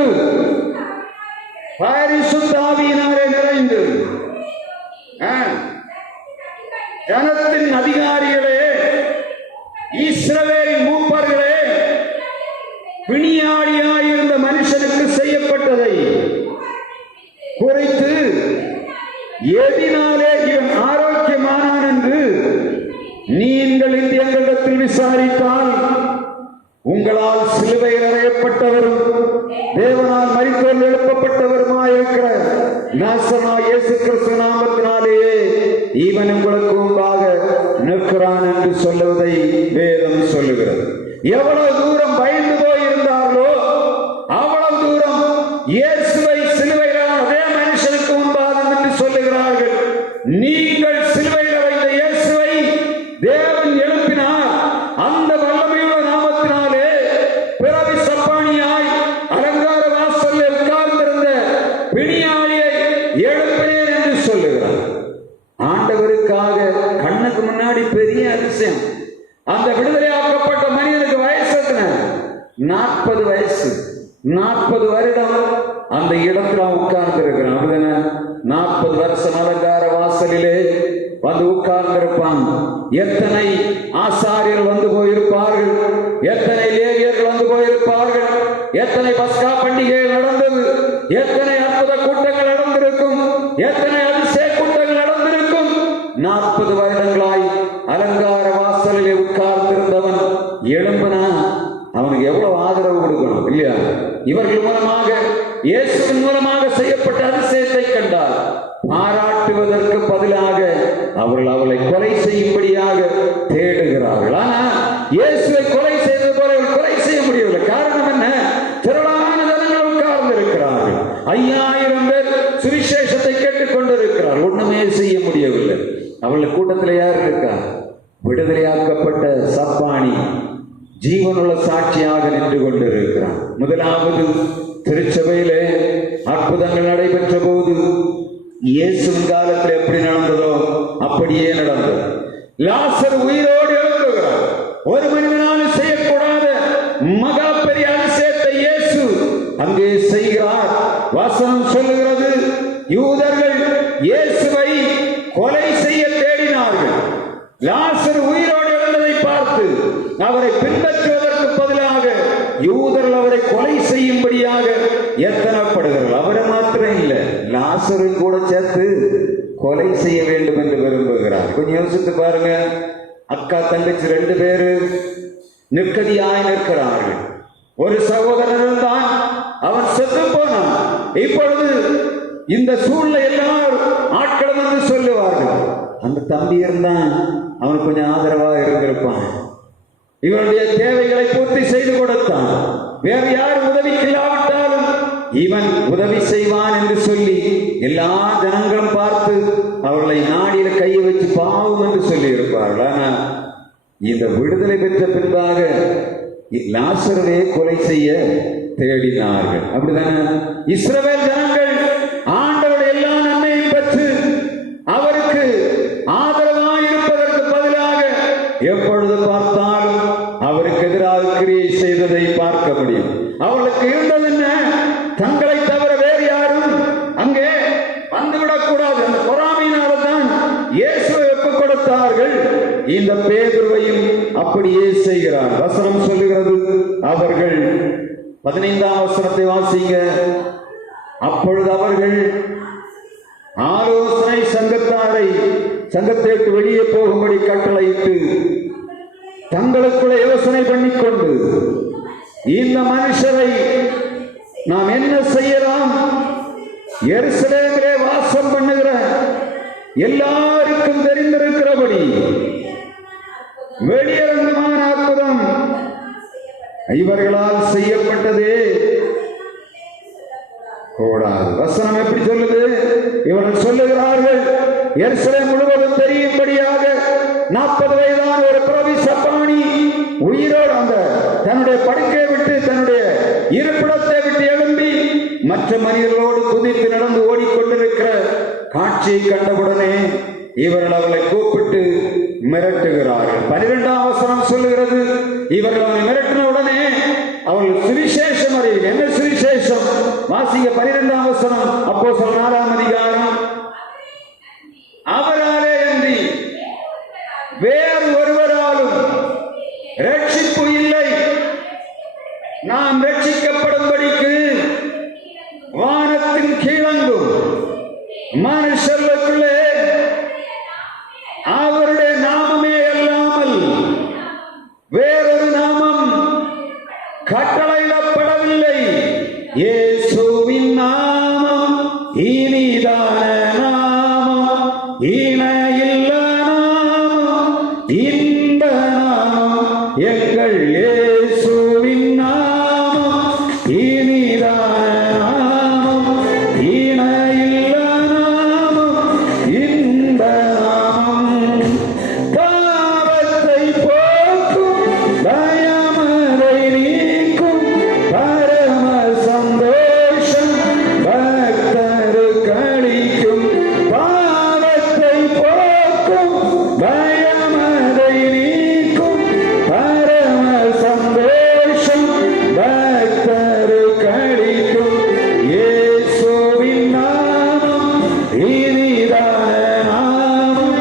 பரிசுத்த ஆவியினாலே நிறைந்து, ஜனத்தின் அதிகாரிகளே, இஸ்ரவேலின் மூப்பர்களே, பிணியாடியாயிருந்த மனுஷனுக்கு செய்யப்பட்டதை குறித்து எதினாலே இவன் ஆரோக்கியமானான் என்று நீங்கள் எங்களிடத்தில் விசாரித்தால், உங்களால் சிலுவையில் அறையப்பட்டவரும் தேவனால் மரித்தோர் எழுப்பப்பட்டவருமாயிருக்கிற நாசனாகிய இயேசு கிறிஸ்து நாமத்தினாலேயே இவன் உங்களுக்கு முன்பாக நிற்கிறான் என்று சொல்லுவதை வேதம் சொல்லுகிறது. எவ்வளவு தூரம் பயந்து போயிருந்தார்களோ அவ்வளவு தூரம் இயேசுவை சிலுவையில் அதே மனுஷனுக்கு முன்பாக என்று சொல்லுகிறார்கள். நீங்கள் சிலுவையில் வைத்த இயேசுவை தேவன் எழுப்பினார். அந்த வல்லமையுள்ள நாமத்தினாலே பிறவி சப்பானியாய் அலங்கார வாசலில் உட்கார்ந்திருந்த பிணியாளியை எழுப்பினேன் என்று சொல்லுகிறார். ஆண்டவருக்காக கண்ணுக்கு முன்னாடி பெரிய அதிசயம். அந்த விடுதலையாக்கப்பட்ட மனிதனுக்கு வயசு எத்தனை? 40 வயசு. 40 வருடம் அந்த இடத்துல உட்கார்ந்து இருக்கிறான். அப்படிதானே? 40 வருஷம் அலங்கார வாசலிலே வந்து உட்கார்ந்திருப்பான். எத்தனை ஆசாரியர்கள் வந்து போயிருப்பார்கள், எத்தனை லேவியர்கள் வந்து போயிருப்பார்கள், எத்தனை பஸ்கா பண்டிகை நடந்தது, எத்தனை அற்புத கூட்டங்கள் நடந்திருக்கும், எத்தனை அதிசய கூட்டங்கள் நடந்திருக்கும். 40 வருடங்களாய் அலங்கார வாசலிலே உட்கார்ந்திருந்தவன் எழும்பினா அவனுக்கு எவ்வளவு ஆதரவு கொடுக்கணும் இல்லையா? இவர்கள் மூலமாக, இயேசுவின் மூலமாக செய்யப்பட்ட அதிசயத்தை கண்டார். பாராட்டுவதற்கு பதிலாக அவர்கள் அவளை கொலை செய்யும்படியாக தேடுகிறார்கள். ஆனால் இயேசுவை கொலை செய்தது போல கொலை செய்ய முடியவில்லை. காரணம் என்ன? திரளான ஜனங்கள் உட்கார்ந்து இருக்கிறார்கள். 5000 பேர் சுவிசேஷத்தை கேட்டுக் கொண்டிருக்கிறார். ஒண்ணுமே செய்ய முடியவில்லை. அவள் கூட்டத்தில் யார் இருக்கா? விடுதலையாக்கப்பட்ட சப்பானி ஜீவனுள்ள சாட்சியாக நின்று கொண்டிருக்கிறான். முதலாவது திருச்சபையிலே அற்புதங்கள் நடைபெற்ற போது இயேசுவின் காலத்தில் எப்படி நடந்ததோ அப்படியே நடந்தது. லாசர் உயிரோடு எழுந்துகிறார். ஒரு மனிதனாலும் செய்யக்கூடாத மகா பெரிய அதிசயத்தை இயேசு அங்கே செய்கிறார். வசனம் சொல்லுகிறது, யூதர்கள் இயேசுவை கொலை செய்ய தேடினார்கள். லாசர் உயிரோடு எழுந்ததை பார்த்து அவரை பின்பற்றுவதற்கு பதிலாக யூதர்கள் அவரை கொலை செய்யும்படியாக எத்தனைப்படுகிறார்கள். அவரை மாத்திரம் இல்லை, லாசரை கூட சேர்த்து கொலை செய்ய வேண்டும் என்று விரும்புகிறார். கொஞ்சம் யோசித்து பாருங்க. அக்கா தங்கச்சி 2 பேரு நிற்கதியாய் நிற்கிறார்கள். ஒரு சகோதரன் தான், அவன் செத்து போனான். இப்பொழுது இந்த சூழ்நிலை எல்லாரும் ஆட்கள் வந்து சொல்லுவார்கள், அந்த தம்பி இருந்தான், அவனுக்கு கொஞ்சம் ஆதரவா இருந்திருப்பான், இவனுடைய தேவைகளை பூர்த்தி செய்து கொடுத்தான், வேறு யார் உதவிக்கு இல்லாவிட்டாலும் இவன் உதவி செய்வான் என்று சொல்லி எல்லா ஜனங்களும் பார்த்து அவர்களை நாடியில கையை வச்சு பாவம் என்று சொல்லி இருப்பார்கள். ஆனால் இந்த விடுதலை பெற்ற பின்பாக லாசருவே கொலை செய்ய தேடினார்கள். அப்படிதானே? இஸ்ரவேல் ஜனங்கள் இந்த பேதுருவையும் அப்படியே செய்கிறார். வசனம் சொல்லுகிறது, அவர்கள் 15ஆம் வசனத்தை வாசிங்க. அப்பொழுது அவர்கள் ஆலோசனை சங்கத்தை விட்டு வெளியே போகும்படி கட்டளையிட்டு தங்களுக்குள்ள யோசனை பண்ணிக்கொண்டு, இந்த மனுஷரை நாம் என்ன செய்யலாம்? எருசலேமிலே வாசம் பண்ணுகிற எல்லாருக்கும் தெரிந்திருக்கிறபடி வெளியரங்கமான அற்புதம் இவர்களால் செய்யப்பட்டதே கூடாது. வசனம் எப்படி சொல்லுது? இவர்கள் சொல்லுகிறார்கள், எருசலேம் முழுவதும் தெரியும்படியாக 40 வயதான ஒரு பிரவி சப்பானி உயிரோடு அந்த தன்னுடைய படுக்கையை விட்டு தன்னுடைய இருப்பிடத்தை விட்டு எழும்பி மற்ற மனிதர்களோடு குதித்து நடந்து ஓடிக்கொண்டிருக்கிற காட்சியை கண்டவுடனே இவர்கள் அவளை கூப்பிட்டு மிரட்டுகிறார்கள். 12ஆம் வசனம் சொல்லுகிறது, இவர்கள் அவனை மிரட்டின உடனே அவர்கள் சுவிசேஷம் அறிவு. என்ன சுவிசேஷம்? வாசிங்க 12ஆம் வசனம். அப்போஸ்தலர் 4ஆம் அதிகாரம். அவராலே அன்றி வேறு ஒருவராலும் ரட்சிப்பு இல்லை, நாம் ரட்சிக்கப்படும்படிக்கு வானத்தின் கீழங்கும் மனுஷர்களுக்குள்ளே அவருடைய நாமமே அல்லாமல் வேறொரு நாமம் கட்டளையிடப்படவில்லை. இயேசுவின் நாமம் இனிதான நாமம், இணையில்லா நாமம், இன்ப நாமம், எங்கள் இயேசுவின் நாமம் இனிதான நாமம், இணையில்லா நாமம், இன்ப நாமம். பாவத்தை போக்கும், பயமதை நீக்கும், பரம சந்தோஷம் பக்தருக்கு அளிக்கும். பாவத்தை போக்கும், பயமதை நீக்கும், பரம சந்தோஷம் பக்தருக்கு அளிக்கும். இயேசுவின் நாமம் இனிதான நாமம்,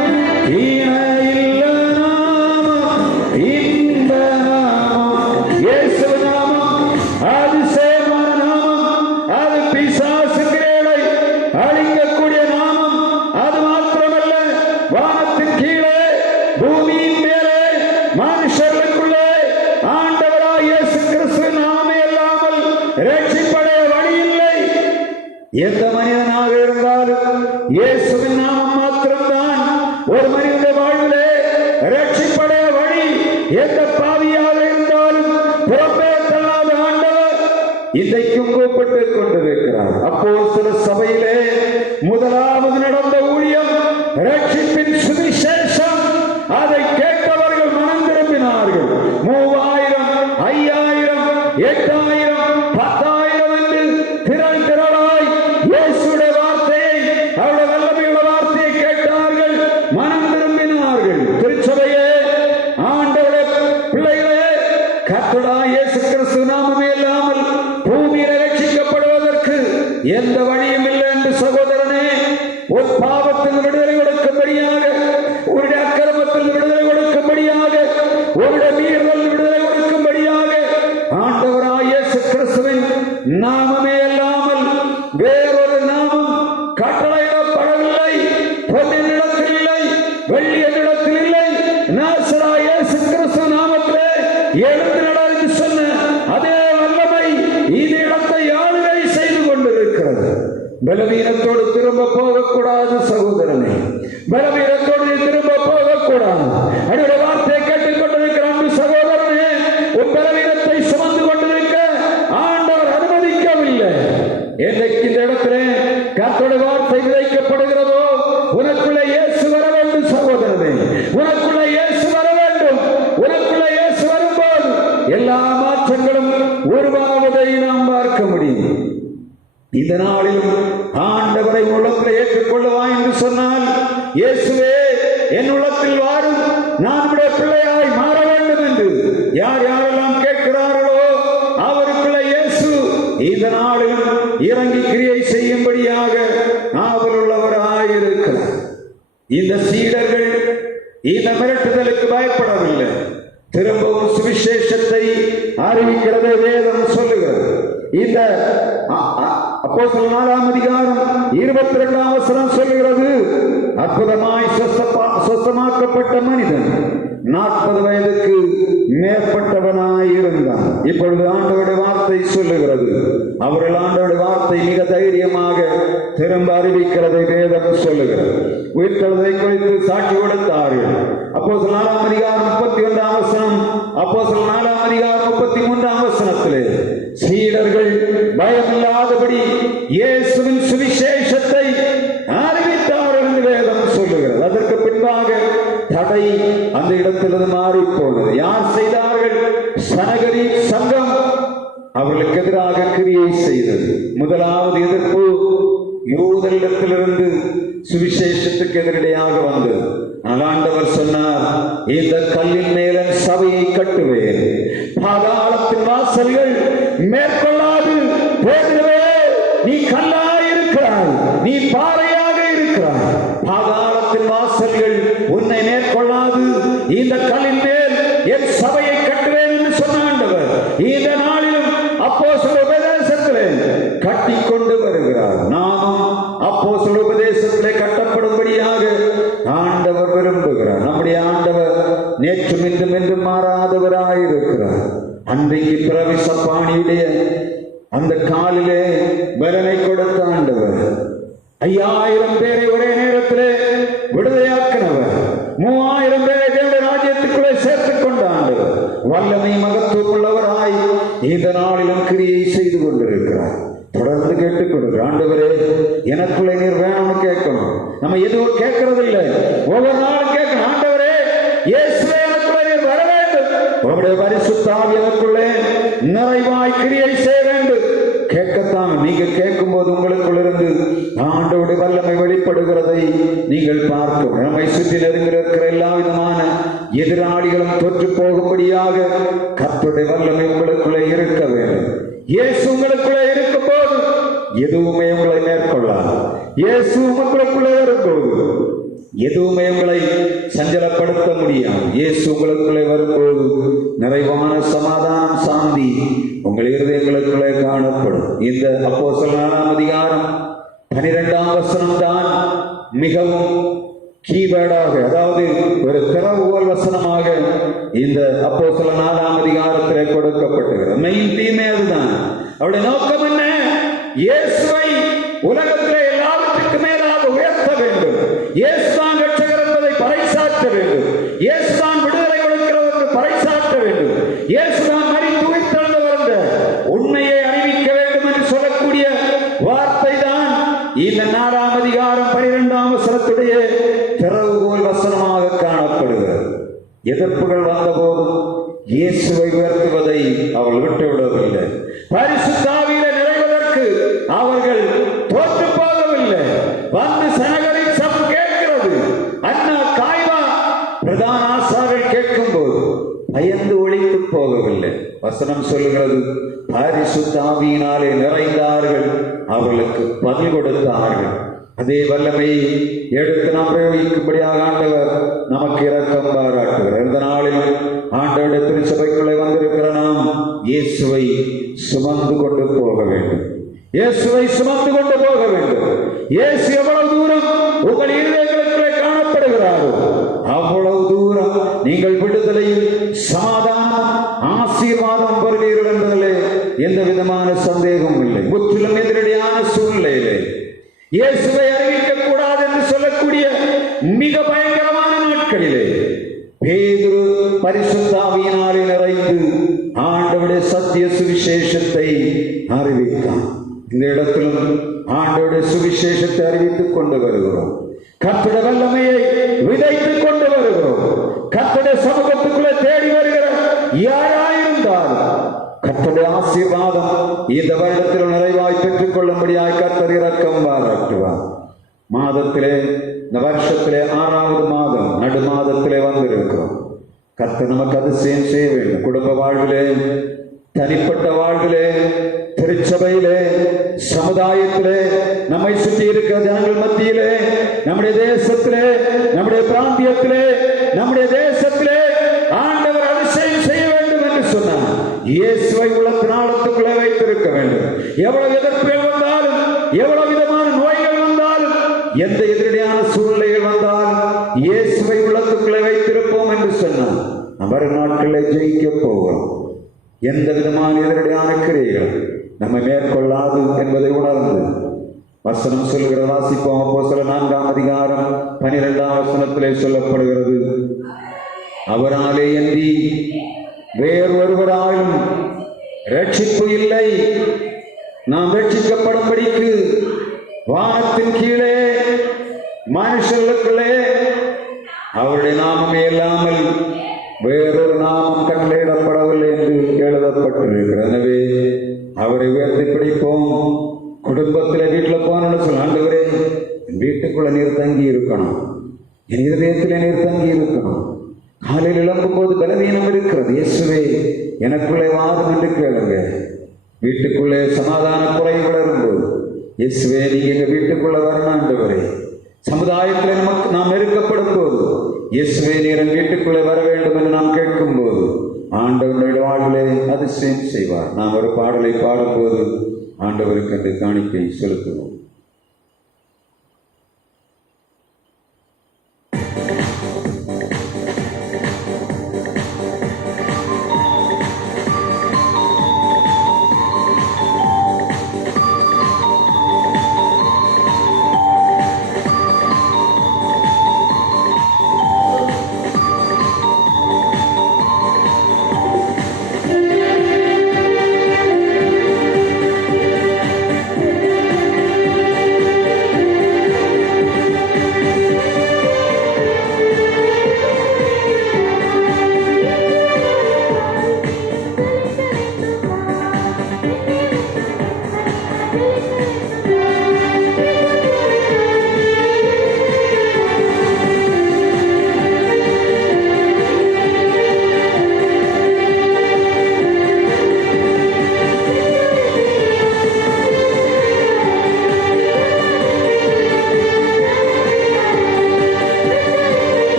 இணையில்லா நாமம், இன்ப நாமம். இயேசு நாமம் அதிசயமான நாமம். அது பிசாசுகளை அழிக்கக்கூடிய நாமம். அது மாத்திரமல்ல, வானத்தின் கீழே பூமியின் மேலே மனுஷர்களுக்குள்ளே ஆண்டவராய் இயேசு கிறிஸ்து நாமே இல்லாமல் ரட்சிப்படைய வழி இல்லை. எந்த மனிதனாக இருந்தாலும் இயேசுவின் நாமம் மாத்திரம்தான் ஒரு மனிதனுடைய வாழ்விலே ரட்சிப்படைய வழி. எந்த பாவியாக இருந்தாலும் புறப்பேற்றலாத ஆண்டவர் இன்றைக்கும் கூப்பிட்டுக் கொண்டிருக்கிறார். அப்போஸ்தலர் சபையிலே முதலாவது நடந்த ஊழியம் ரட்சிப்பின் சுவிசேஷம். அதை கேட்டவர்கள் மனம் திரும்பினார்கள். 3000, 5000, 8000, 10,000 என்று திரள் திரளாய் இயேசுடைய வார்த்தையை, அவருடைய வல்லமையுள்ள வார்த்தையை கேட்டார்கள், மனம் திரும்பினார்கள். திருச்சபையே, ஆண்டவருடைய பிள்ளைகளே, கர்த்தராகிய இயேசு கிறிஸ்து நாமமே இல்லாமல் பூமியில ரட்சிக்கப்படுவதற்கு எந்த வழியும் இல்லை என்று சகோதரனே, ஒரு பாவத்தில் விடுதலை கொடுக்கும்படியாக, உன்னுடைய அக்கிரமத்தில் விடுதலை கொடுக்கும்படியாக, உன்னுடைய மீறல் விடுதலை கொடுக்கும்படியாக ஆண்டவராகிய இயேசு கிறிஸ்துவின் நாமமே அல்லாமல் வேறொரு நாமம் கட்டளையிடப்படவில்லை. பொன்னிடத்தில் இல்லை, வெள்ளியிடத்தில் இல்லை. நாசராகிய இயேசு கிறிஸ்து நாமத்திலே எழுந்து நட என்று சொன்ன அதே வல்லமை இந்த இடத்தை ஆளுகை செய்து கொண்டிருக்கிறது. பலவீனத்தோடு திரும்ப போகக்கூடாது சகோதரனே, பலவீனத்தோடு திரும்ப போகக்கூடாது. அவருடைய வார்த்தையை கேட்டுக் கொண்டிருக்கிற அன்பு சகோதரனே, உன் பலவீனத்தை சுமந்து கொண்டிருக்க ஆண்டவர் அனுமதிக்கவில்லை. என்றைக்கு இந்த இடத்திலே கர்த்தருடைய வார்த்தை விதைக்கப்படுகிறதோ, உனக்குள்ள இயேசு வர வேண்டும் சகோதரனே, உனக்குள்ள இயேசு வர வேண்டும். உனக்குள்ள இயேசு வரும்போது எல்லா மாற்றங்களும் உருவாவதை நாம் பார்க்க முடியும். இந்த நாளிலும் ஆண்டவரை உள்ளத்தில் ஏற்றுக்கொள்ளுவா என்று சொன்னால், இயேசுவே என் உள்ளத்தில் வாரும், நான் உடைய பிள்ளையாய் மாற வேண்டும் என்று யார் யாரெல்லாம் கேட்கிறார்களோ அவருக்குள்ள இயேசு இந்த நாளிலும் இறங்கி கிரியை செய்யும்படியாக ஆவலுள்ளவராயிருக்கிறார். இந்த சீடர்கள் இந்த மிரட்டுதலுக்கு அப்போஸ்தலர் 4ஆம் அதிகாரம் 22ஆம் வசனம் சொல்கிறது, அற்புதமாய் சொஸ்தமாக்கப்பட்ட மனிதன் 40 வயதுக்கு மேற்பட்டவனாய் இருந்தான். இப்பொழுது ஆண்டவருடைய வார்த்தை சொல்லுகிறது, அவர்கள் ஆண்டவருடைய வார்த்தை மிக தைரியமாக திரும்ப அறிவிக்கிறதை வேதம் சொல்லுகிறது. உயிர்த்தெழுதலை குறித்து சாட்சி கொடுத்தார்கள். அப்போஸ்தலர் 4ஆம் அதிகாரம் 31ஆம் வசனம், அப்போஸ்தலர் 4ஆம் அதிகாரம் 33ஆம் வசனத்திலே சீடர்கள் பயமில்லாதபடி இயேசுவின் சுவிசேஷத்தை அறிவித்தார்கள் என்று வேதம் சொல்லுகிறது. அதற்கு பின்பாக தடை அந்த இடத்திலிருந்து மாறி போனது. யார் செய்தார்கள்? சனகரி சங்கம் அவர்களுக்கு எதிராக கிரியை செய்தது. முதலாவது எதிர்ப்பு யூதரிடத்திலிருந்து சுவிசேஷத்துக்கு எதிரடையாக வந்தது. ஆண்டவர் சொன்னார், இந்த கல்லின் மேல சபையை கட்டுவேன், பாதாளத்தின் வாசல்கள் மேற்கொள்ளாது. பேதுருவே, நீ கல்லாய் இருக்கிறாய், நீ பாறையாக இருக்கிறாய், பாதாளத்தின் வாசல்கள் உன்னை மேற்கொள்ளாது. இந்த கல்லின் மேல் என் சபையை கட்டுவேன் என்று சொன்ன ஆண்டவர் இந்த நாளிலும் அப்போஸ்தலர் உபதேசத்திலே கட்டி கொண்டு வருகிறார். நாமும் அப்போஸ்தலர் உபதேசத்திலே கட்டப்படும்படியாக ஆண்டவர் விரும்புகிறார். நம்முடைய ஆண்டவர் நேற்றும் இன்றும் என்றும் மாறாதவராயிருக்கிறார். அன்றைக்கு பிரவிசப்பாணியுடைய அந்த காலிலே பலனை கொடுத்த ஆண்டவர் 5000 பேரை ஒரே நேரத்திலே விடுதலையாக்கினவர், 3000 பேரை தேவனுடைய ராஜ்யத்துக்குள்ளே சேர்த்துக் கொண்ட ஆண்டவர் வல்லமை மகத்துவம் உள்ளவராய் இந்த நாளிலும் கிரியை செய்து கொண்டிருக்கிறார். தொடர்ந்து கேட்டுக்கொண்டு, ஆண்டவரே எனக்குள்ளே நீர் வேணும்னு கேட்கணும். நம்ம எதுவும் கேட்கறது இல்லை, ஒவ்வொரு நாளும் கேட்கணும். ஆண்டவரே இயேசுவே எனக்குள்ளே நீர் வர வேண்டும், உங்களுடைய பரிசுத்த ஆவி எனக்குள்ளே நிறைவாய் கிரியை செய்ய வேண்டும். கேட்கத்தான். நீங்க கேட்கும் போது உங்களுக்குள் இருந்து ஆண்டவருடைய வல்லமை வெளிப்படுகிறதை நீங்கள் பார்க்கும். நம்மை சுற்றி நெருங்கியிருக்கிற எல்லா விதமான எதிராளிகளும் தொற்று போகும்படியாக கர்த்தருடைய வல்லமை உங்களுக்குள்ளே இருக்க வேண்டும். இயேசு உங்களுக்குள்ளே இருக்கும் போது எதுவுமே உங்களை மேற்கொள்ளாது. இயேசு உங்களுக்குள்ளே வரும்போது எதுவுமே உங்களை சஞ்சலப்படுத்த முடியாது. இயேசு உங்களுக்குள்ளே வரும்போது நிறைவான சமாதானம், சாந்தி உங்கள் இருதயங்களுக்குள்ளே காணப்படும். இந்த அப்போஸ்தலர் 4ஆம் அதிகாரம் 12ஆம் வசனம் தான் மிகவும் கீவேர்டாக, அதாவது ஒரு திறவுகோல் வசனமாக இந்த அப்போஸ்தலர் 4ஆம் அதிகாரத்திலே கொடுக்கப்பட்டிருக்கிறது. மெயின் தீமே அதுதான். அவருடைய நோக்கம் என்ன? இயேசுவை உலகத்திலே எல்லாவற்றுக்கு மேலாக உயர்த்த வேண்டும். இயேசுதான் ரட்சகர் என்பதை பறைசாற்ற வேண்டும். இயேசுதான் விடுதலை கொடுக்கிறவர் என்று பறைசாற்ற வேண்டும். இயேசுதான் மரித்து உயிர்த்தெழுந்தவர் என்ற உண்மையை அறிவிக்க வேண்டும் என்று சொல்லக்கூடிய வார்த்தை தான் இந்த 4ஆம் அதிகாரம் 12ஆம் வசனத்துடைய திறவுகோல் வசனமாக காணப்படுகிறது. எதிர்ப்புகள் வந்தபோதும் இயேசுவை உயர்த்துவதை அவர்கள் விட்டுவிடவில்லை. பரிசுத்த ஆவியிலே நிறைவதற்கு அவர்கள் தோற்று போகவில்லை. வந்து சனகரின் சபம் கேட்கிறது. அண்ணா காய்வா பிரதான ஆசாரியர்கள் கேட்கும் போது பயந்து ஒழித்து போகவில்லை. வசனம் சொல்லுகிறது, பரிசுத்த ஆவியினாலே நிறைந்தார்கள், அவர்களுக்கு பதில் கொடுத்தார்கள். அதே வல்லமையை எடுத்து நாம் பிரயோகிக்கும்படியாக ஆண்டவர் நமக்கு இரக்கம் பாராட்டுகிறார். இந்த நாளில் ஆண்டவருடைய திருச்சபைக்குள்ளே வந்திருக்கிற நாம் இயேசுவை சுமந்து கொண்டு போக வேண்டும். இயேசுவை சுமந்து கொண்டு போக வேண்டும். இயேசு எவ்வளவு தூரம் உங்கள் இருதயங்களுக்குள்ளே காணப்படுகிறாரோ அவ்வளவு தூரம் நீங்கள் விடுதலையில், சமாதானம், ஆசீர்வாதம் பெறுவீர்கள் என்பதிலே எந்த விதமான சந்தேகமும் இல்லை. முற்றிலும் எதிரடியான சூழ்நிலையிலே இயேசுவை அறிவிக்க கூடாது என்று சொல்லக்கூடிய மிக பயங்கரமான நாட்களிலே பேதுரு பரிசுத்த ஆவியினாலே நிறைந்து ஆண்டவருடைய சத்திய சுவிசேஷத்தை அறிவித்தான். இந்த இடத்திலும் ஆண்டவருடைய சுவிசேஷத்தை அறிவித்துக் கொண்டு வருகிறோம். கர்த்தருடைய வல்லமையை விதைத்துக் கொண்டு வருகிறோம். கர்த்தருடைய சமூகத்துக்குள்ளே தேடி வருகிற யாராயிருந்தாலும் கர்த்தருடைய ஆசீர்வாதம் இந்த வருடத்தில் நிறைவாய் பெற்றுக் கொள்ளும்படியாய் கர்த்தர் இரக்கம் பாராட்டுவார். மாதத்திலே, இந்த வருஷத்திலே 6வது மாதம் நடு மாதத்திலே வந்திருக்கிறோம். கர்த்தர் நமக்கு அதிசயம் செய்ய வேண்டும். குடும்ப வாழ்விலே, தனிப்பட்ட வாழ்விலே, திருச்சபையிலே, சமுதாயத்திலே, நம்மை சுற்றி இருக்கிற ஜனங்கள் மத்தியிலே, நம்முடைய தேசத்திலே, நம்முடைய பிராந்தியத்திலே, நம்முடைய தேசத்திலே ஆண்டவர் அதிசயம் செய்ய வேண்டும் என்று சொன்னார். இயேசுவை உள்ளத்தின் ஆழத்துக்குள்ளே வைத்திருக்க வேண்டும். எவ்வளவு எதிர்ப்புகள் வந்தாலும் எவ்வளவு விதமான நோய்கள் வந்தாலும், எந்த எதிரடியான சூழ்நிலைகள் வந்தாலும் இயேசுவை உள்ளத்துக்குள்ளே வைத்திருப்போம் என்று சொன்னார். வரும் நாட்களில் ஜெயிக்க போகிறோம். எந்த விதமான எதிரடியான கிரியைகள் நம்மை மேற்கொள்ளாது என்பதை உணர்ந்து வசனம் சொல்லுகிற வாசிப்போம். அப்போஸ்தலர் 4ஆம் அதிகாரம் 12ஆம் வசனத்திலே சொல்லப்படுகிறது, அவராலே அன்றி வேறொருவராலும் ரட்சிப்பு இல்லை. நாம் ரட்சிக்கப்படும்படிக்கு வானத்தின் கீழே மனுஷர்களுக்குள்ளே அவருடைய நாமமே இல்லாமல் வேறொரு நாமம் கட்டளையிடப்படவில்லை என்று எழுதப்பட்டிருக்கிறது. எனவே அவரை உயர்த்தி பிடிப்போம். குடும்பத்தில் வீட்டில் போனோம்னு சொல்ல, ஆண்டவரே என் வீட்டுக்குள்ள நீர் தங்கி இருக்கணும், என் இதயத்தில் நீர் தங்கி இருக்கணும். காலையில் இழக்கும் போது பலவீனம் இருக்கிறது, இயேசுவே எனக்குள்ளே வாரும் என்று கேளுங்க. வீட்டுக்குள்ளே சமாதான குறைகள் வரும்போது, இயேசுவே நீங்க எங்க வீட்டுக்குள்ள வரணும் ஆண்டவரே. சமுதாயத்தில் நமக்கு நாம் நெருக்கப்படும் போது, இயேசுவே நீர் என் வீட்டுக்குள்ளே வர வேண்டும் என்று நாம் கேட்கும் போது ஆண்டவருடைய வாழ்விலே அதிசயம் செய்வார். நாம் ஒரு பாடலை பாடும்போது ஆண்டவருக்கு அந்த காணிக்கை செலுத்துவோம்.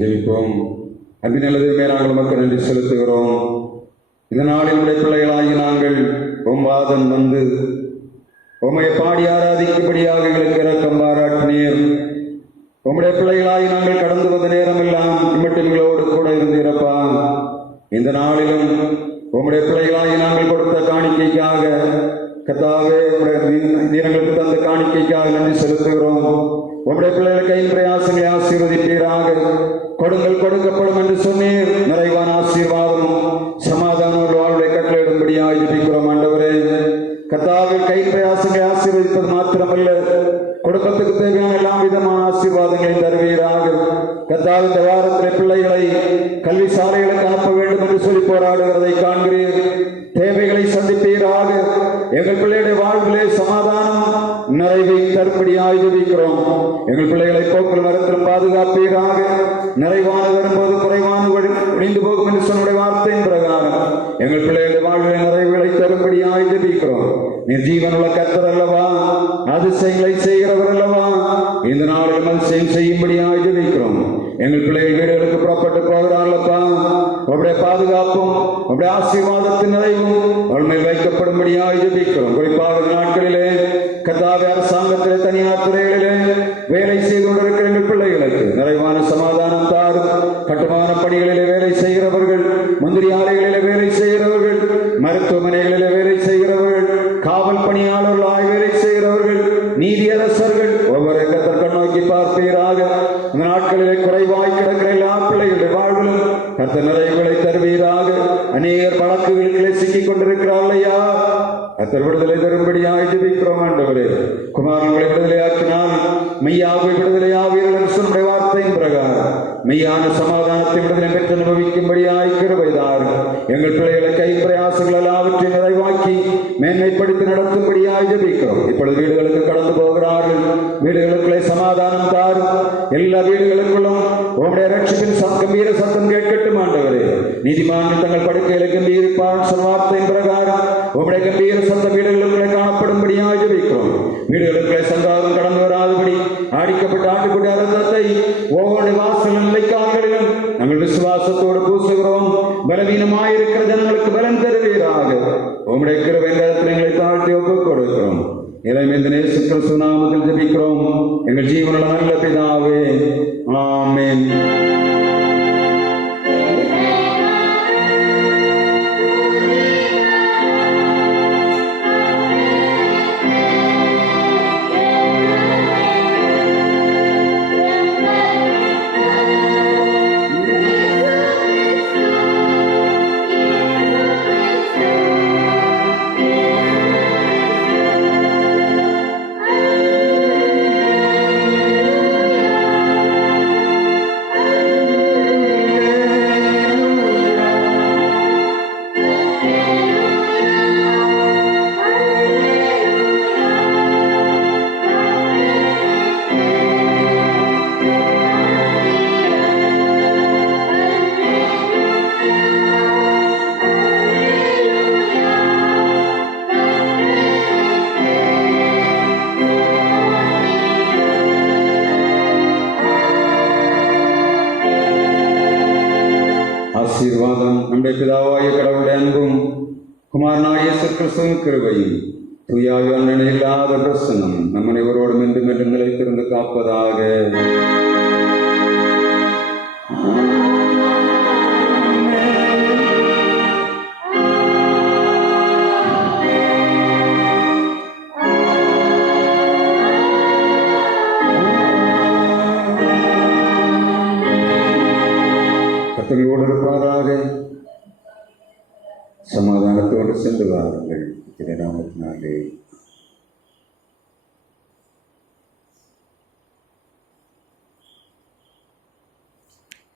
ஜெபிப்போம். அன்பினே நாங்கள் உமக்கு நன்றி செலுத்துகிறோம். இந்த நாளில் உடைய பிள்ளைகளாகி நாங்கள் உம்பாதம் வந்து உம்மை பாடி ஆராதிக்கும்படியாக எங்களுக்கு இரக்கம் பாராட்டினீர். உம்முடைய பிள்ளைகளாகி நாங்கள் கடந்து வந்த நேரமெல்லாம் இம்மட்டுங்களோடு கூட இருந்திருப்பா. இந்த நாளிலும் உம்முடைய பிள்ளைகளாகி நாங்கள் கொடுத்த காணிக்கைக்காக கர்த்தாவே நீங்களுக்கு தந்த காணிக்கைக்காக நன்றி செலுத்துகிறோம். உம்முடைய பிள்ளைகள் கையின் பிரயாசங்களை ஆசீர்வதிப்பீராக. கொடுங்கள் கொடுக்கப்படும் என்று சொன்னீர். நிறைவான ஆசீர்வாதமும் சமாதான வாழ்வை கட்டளையிடும்படியாக ஜெபிக்கிறோம். ஆண்டவரே கர்த்தாவே கையின் பிரயாசங்களை ஆசீர்வதிப்பது மாத்திரமல்ல, குடும்பத்துக்கு தேவையான எல்லா விதமான ஆசீர்வாதங்களை தருவீராக. கர்த்தாவே இந்த வாரத்திலே பிள்ளைகளை கல்வி சாலைகளுக்கு அனுப்ப வேண்டும் என்று சொல்லி போராடுகிறதை காண்கிறீர். தேவைகளை சந்திப்பீராக. எங்கள் பிள்ளைகளுடைய வாழ்விலே சமாதானம் நிறைவை தரும்படியாக ஜெபிக்கிறோம். எங்கள் பிள்ளைகளை போக்குவரத்து மரத்திலும் பாதுகாப்பீராக. நிறைவான வரும்போது குறைவான ஒழிந்து போகும் என்று சொன்ன வார்த்தையின் பிரகாரம் எங்கள் பிள்ளைகளுடைய வாழ்விலே நிறைவுகளை தரும்படியாக ஜெபிக்கிறோம். நீ ஜீவனுள்ள கர்த்தர் அல்லவா, அதிசயங்களை செய்கிறவர் அல்லவா. இந்த நாளில் அதிசயம் செய்யும்படியாக ஜெபிக்கிறோம். எங்கள் பிள்ளைகள் வீடுகளுக்கு புறப்பட்டு போகிறார்களப்பா. அவருடைய பாதுகாப்பும் அவருடைய ஆசீர்வாதத்தின் நிறைவும் அவள் வைக்கப்படும்படியாக ஜெபிக்கிறோம். குறிப்பாக நாட்களிலே கர்த்தாவே அரசாங்கத்திலே தனியார் துறைகளிலே வேலை செய்து கொண்டிருக்கிற எங்கள் பிள்ளைகளுக்கு நிறைவான சமாதானம் தாரும். கட்டுமான பணிகளிலே வேலை செய்கிறவர்கள், முந்திரி ஆலைகளிலே வேலை செய்கிறவர்கள், மருத்துவமனைகளிலே வேலை செய்கிறவர்கள், காவல் பணியாளர்களாய் வேலை செய்கிறவர்கள், நீதியரசர்கள் ஒவ்வொரு கர்த்தர் நோக்கி பார்ப்பீராக. இந்த நாட்களிலே குறைவாய் கிடக்கிற எல்லா பிள்ளைகளுடைய வாழ்விலும் கர்த்தர் நிறைவுகளை தருவீராக. இருக்கிறாள் ஐயா. கர்த்தர் விடுதலை தரும்படியாய் ஜெபிக்கிறோம் ஆண்டவரே. குமாரங்களை விடுதலையாக்கினால் மெய்யாவை விடுதலையாவீர்கள் என்று சொன்ன வார்த்தையின் பிரகாரம் மெய்யான சமாதானத்தை விடுதலை பெற்று அனுபவிக்கும்படியாய் கிருபைதார். எங்கள் பிள்ளைகளை கை பிரயாசங்கள் எல்லாவற்றையும் நிறைவாக்கி மேன்மைப்படுத்தி நடத்தும்படியாய் ஜெபிக்கிறோம். இப்பொழுது வீடுகளுக்கு கடந்து போகிறார்கள். வீடுகளுக்குள்ளே சமாதானம் தாரும். எல்லா வீடுகளுக்குள்ளும் உங்களுடைய ரட்சிப்பின் கம்பீர சத்தம் கேட்கட்டும் ஆண்டவரே. நீதிமான்கள் தங்கள் படுக்கைகளை கம்பீரிப்பார் சொன்ன வார்த்தையின் பிரகாரம் உங்களுடைய கம்பீர சத்த வீடுகளுக்குள்ளே காணப்படும்படியாய் ஜெபிக்கிறோம். வீடுகளுக்குள்ளே சந்தாகம் கடந்து வராதபடி ஆடிக்கப்பட்ட ஆட்டுக்குட்டி அரசத்தை ஒவ்வொரு வாசல் நிலைக்கால்களிலும் நாங்கள் விசுவாசத்தோடு பூசுகிறோம். பலவீனமாயிருக்கிற ஜனங்களுக்கு பலன் தருவீராக. உம்முடைய கிருபை கரத்தில் எங்களை தாழ்த்தி ஒப்புக் கொடுக்கிறோம். இறைமைந்த இயேசு கிறிஸ்து நாமத்தில் ஜெபிக்கிறோம் எங்கள் ஜீவனுள்ள நல்ல பிதாவே, ஆமென். ஆசீர்வாதம் நம்முடைய பிதாவாய கடவுளுடைய அன்பும் குமாரனாகிய இயேசு கிறிஸ்துவின் கிருபையும் தூயாவிய இல்லாத பிரசன்னம் நம் அனைவரோடும் என்றும் என்றும் நிலைத்திருந்து காப்பதாக. கர்த்தரோடு இருப்பாராக. சமாதானத்தோடு சென்று வாருங்கள். நாமத்தினாலே